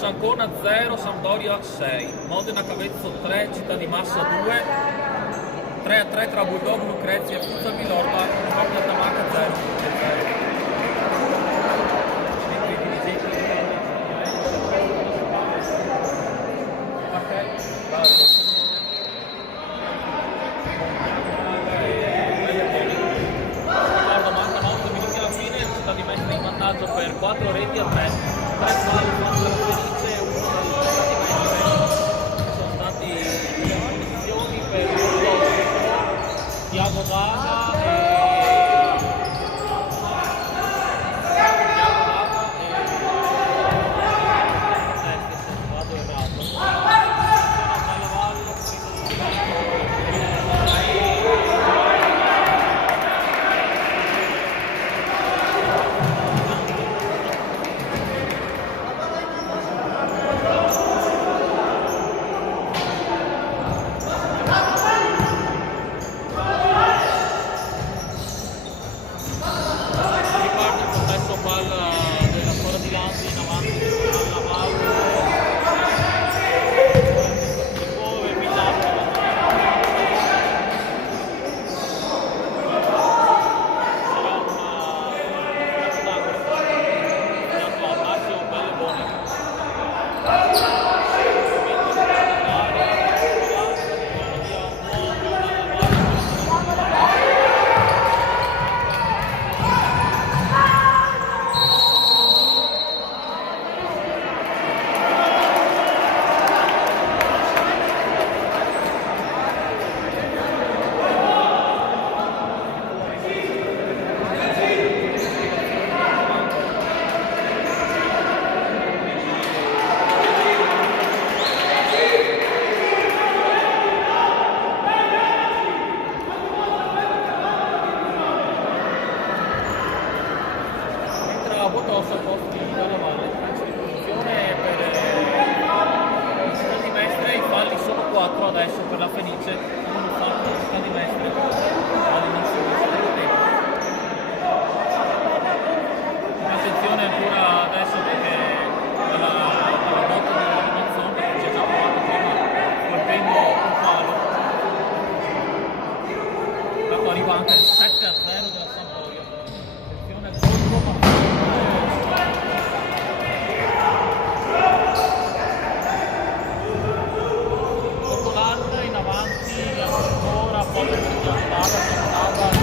Virtus Ancona 0, Sampdoria 6, Modena Cavezzo 3, Città di Massa 2, 3-3 tra Bulldog, Lucrezia e Fuzza Villorba, Copia Tamacca 0. Per 4 reti a 3, 3 falli contro la Fenice e 1 sono stati le ambizioni per Tiago Vaga Botossa posti dalla Valle, posizione per il Città di Mestre, i falli sono 4 adesso per la Fenice, hanno fatto il Città di Mestre all'inizio del secondo tempo. Attenzione ancora adesso perché la botta di Mazzoni che ci ha già provato prima colpendo un palo. Dopo arriva anche il 7-0 della Sampdoria. Attenzione al colpo, in avanti ancora poco più di andata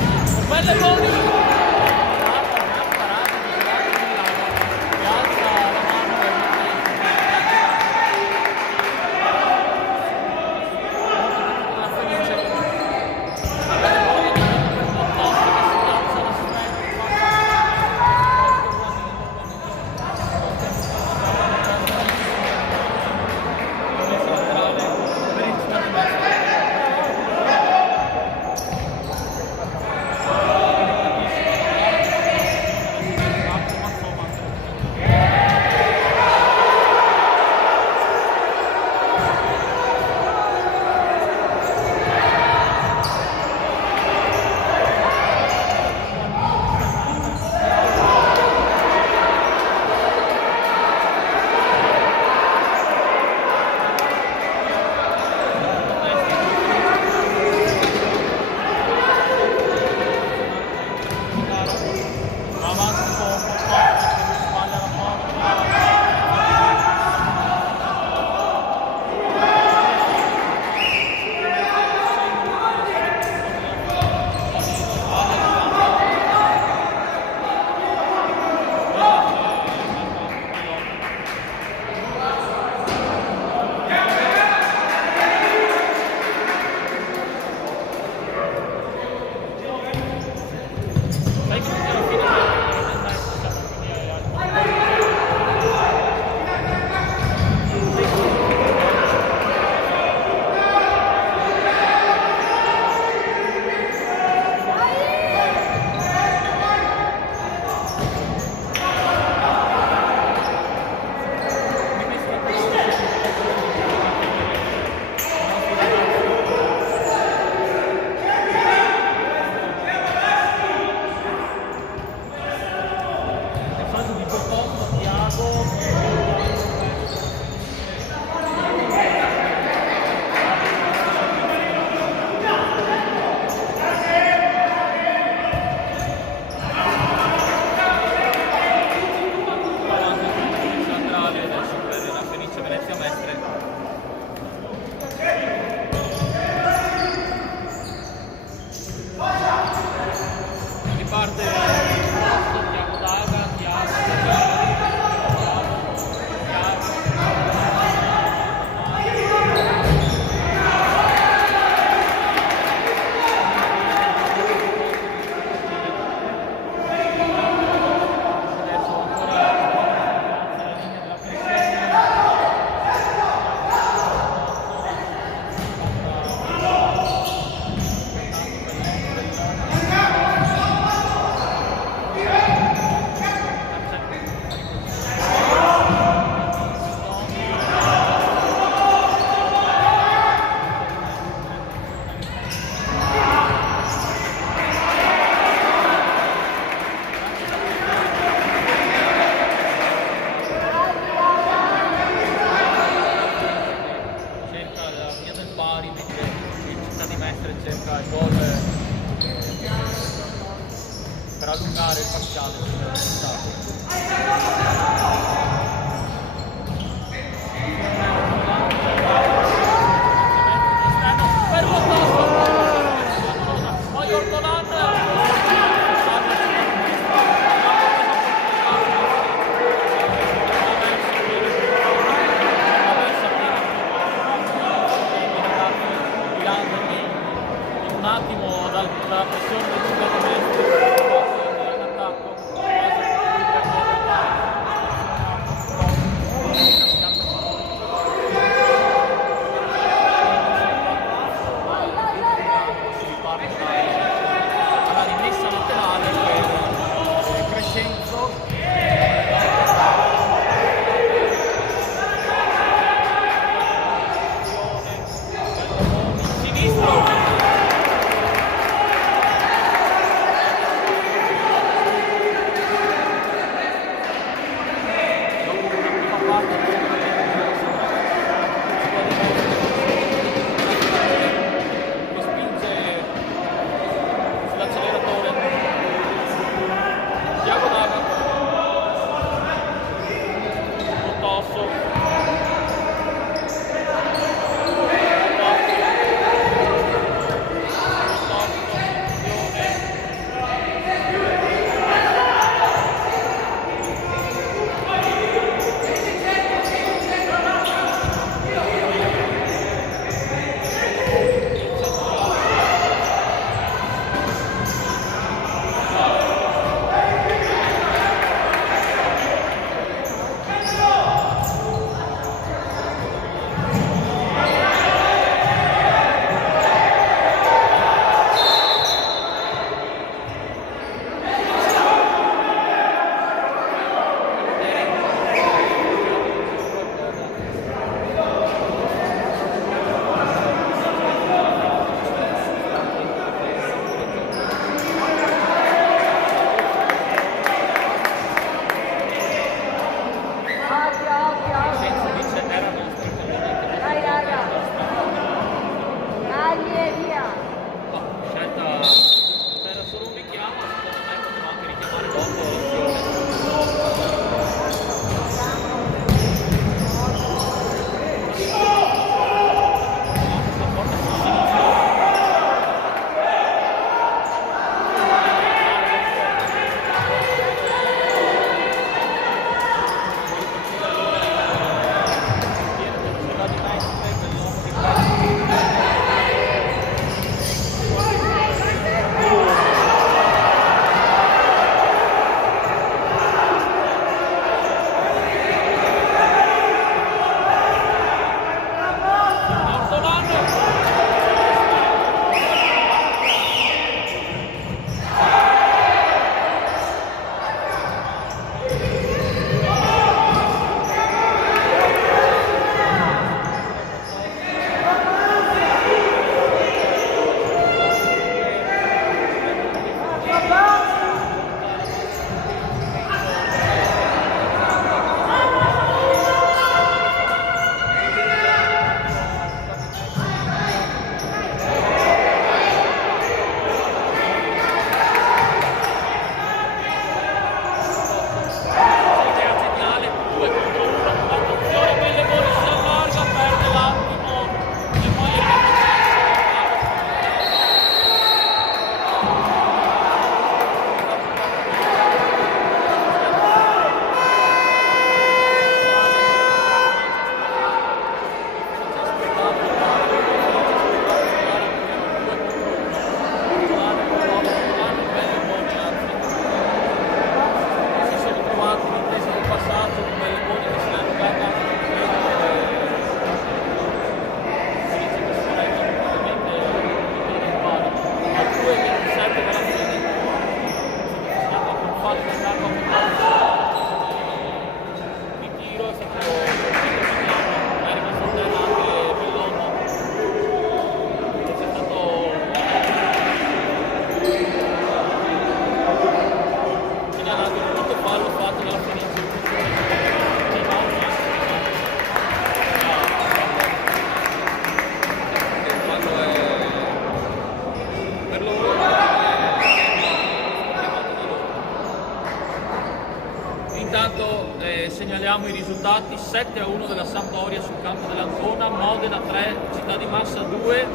Intanto segnaliamo i risultati: 7-1 della Sampdoria sul campo dell'Ancona, Modena 3, Città di Massa 2,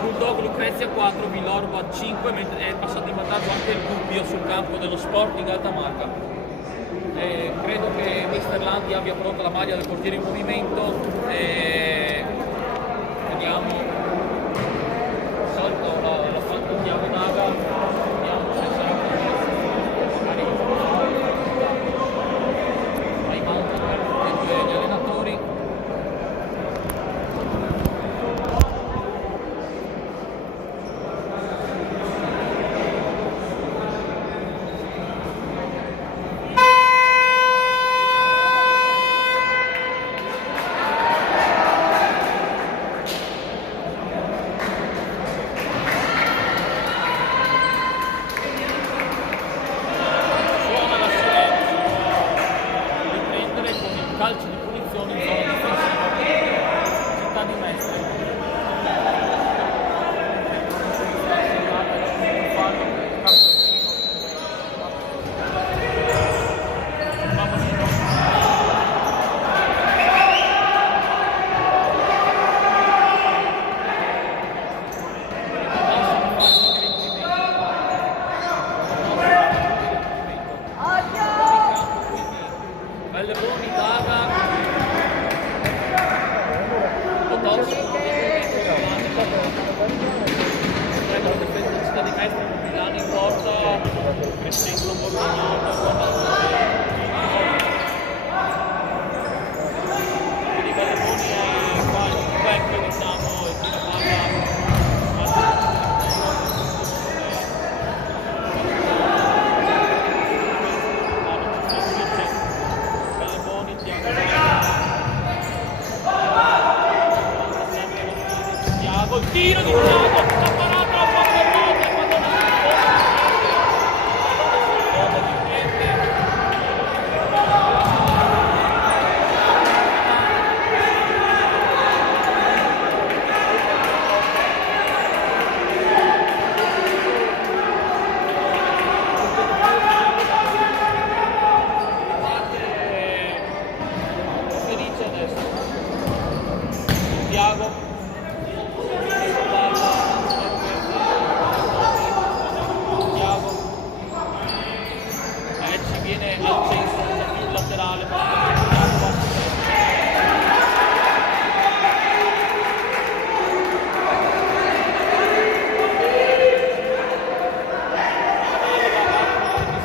Bulldog Lucrezia 4, Villorba 5, mentre è passato in vantaggio anche il Gubbio sul campo dello Sporting Altamarca. Credo che Mister Landi abbia pronta la maglia del portiere in movimento. Vediamo, di solito la fatto Tiago Daga, vediamo se sarà magari ai mount per gli allenatori. Calcio di punizione in zona difensiva, Città di Mestre. Belleboni, Daga, Potosco, prego la difesa della Città di Mestre, Milano in porta, Crescendo, Borgognone, quindi Belleboni è qua il più vecchio, diciamo, e tira palla. Col tiro di Thiago, la parata a poche volte quando non felice adesso. Thiago viene al centro, più laterale,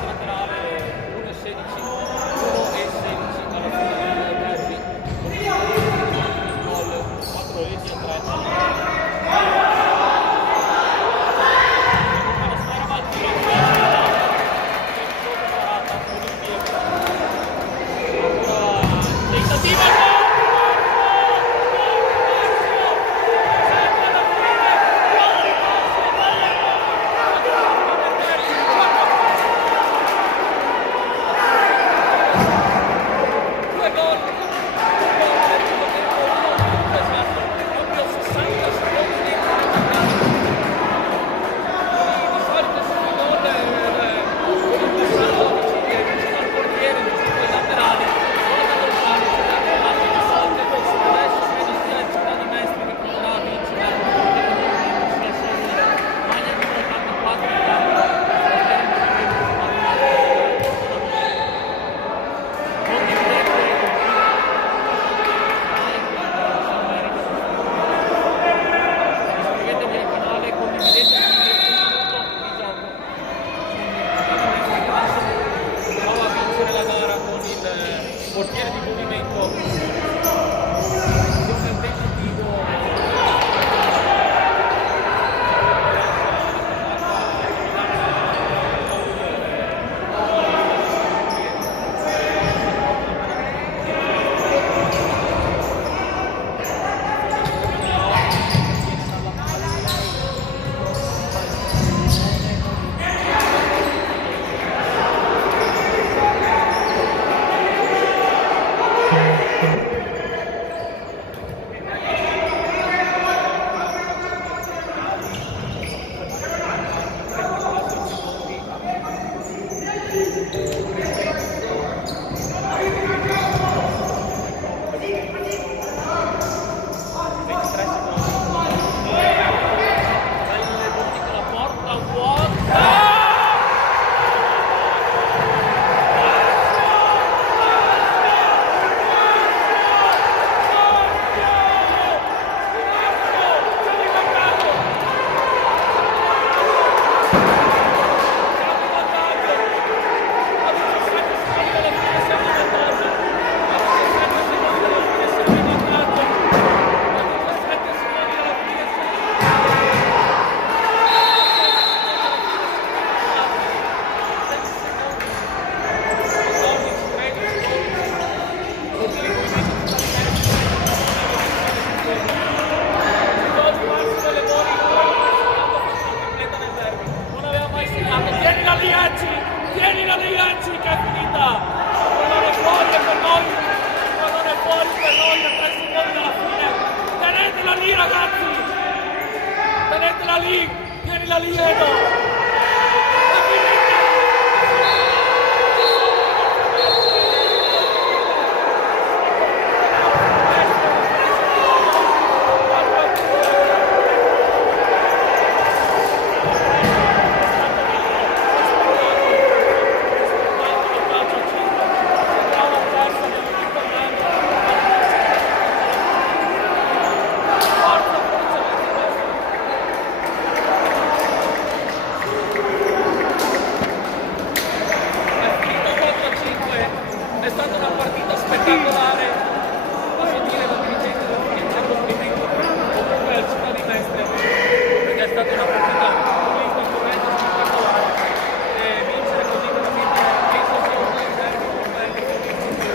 laterale 1,16 alla fine del derby, gol 4 reti a 3. Tienila lì, Edo! È stata una partita spettacolare, posso dire da dirigente c'è complimento comunque al città di Mestre, perché è stata una partita pulita, corretta, spettacolare, e vincere così veramente penso sia uno dei derby più belli che ho visto,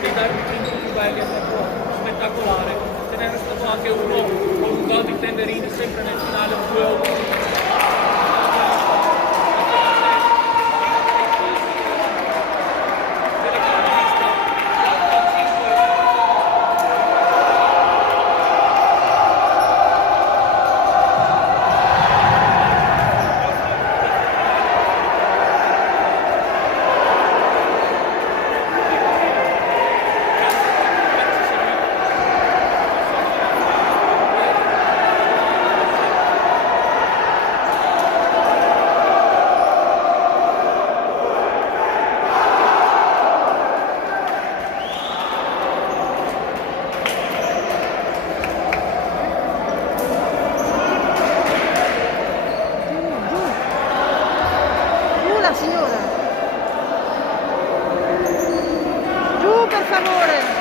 dei derby più belli, è stato spettacolare, ce n'era stato anche uno con un gol di Tenderini sempre nel finale, un 2-1. Signora, giù per favore.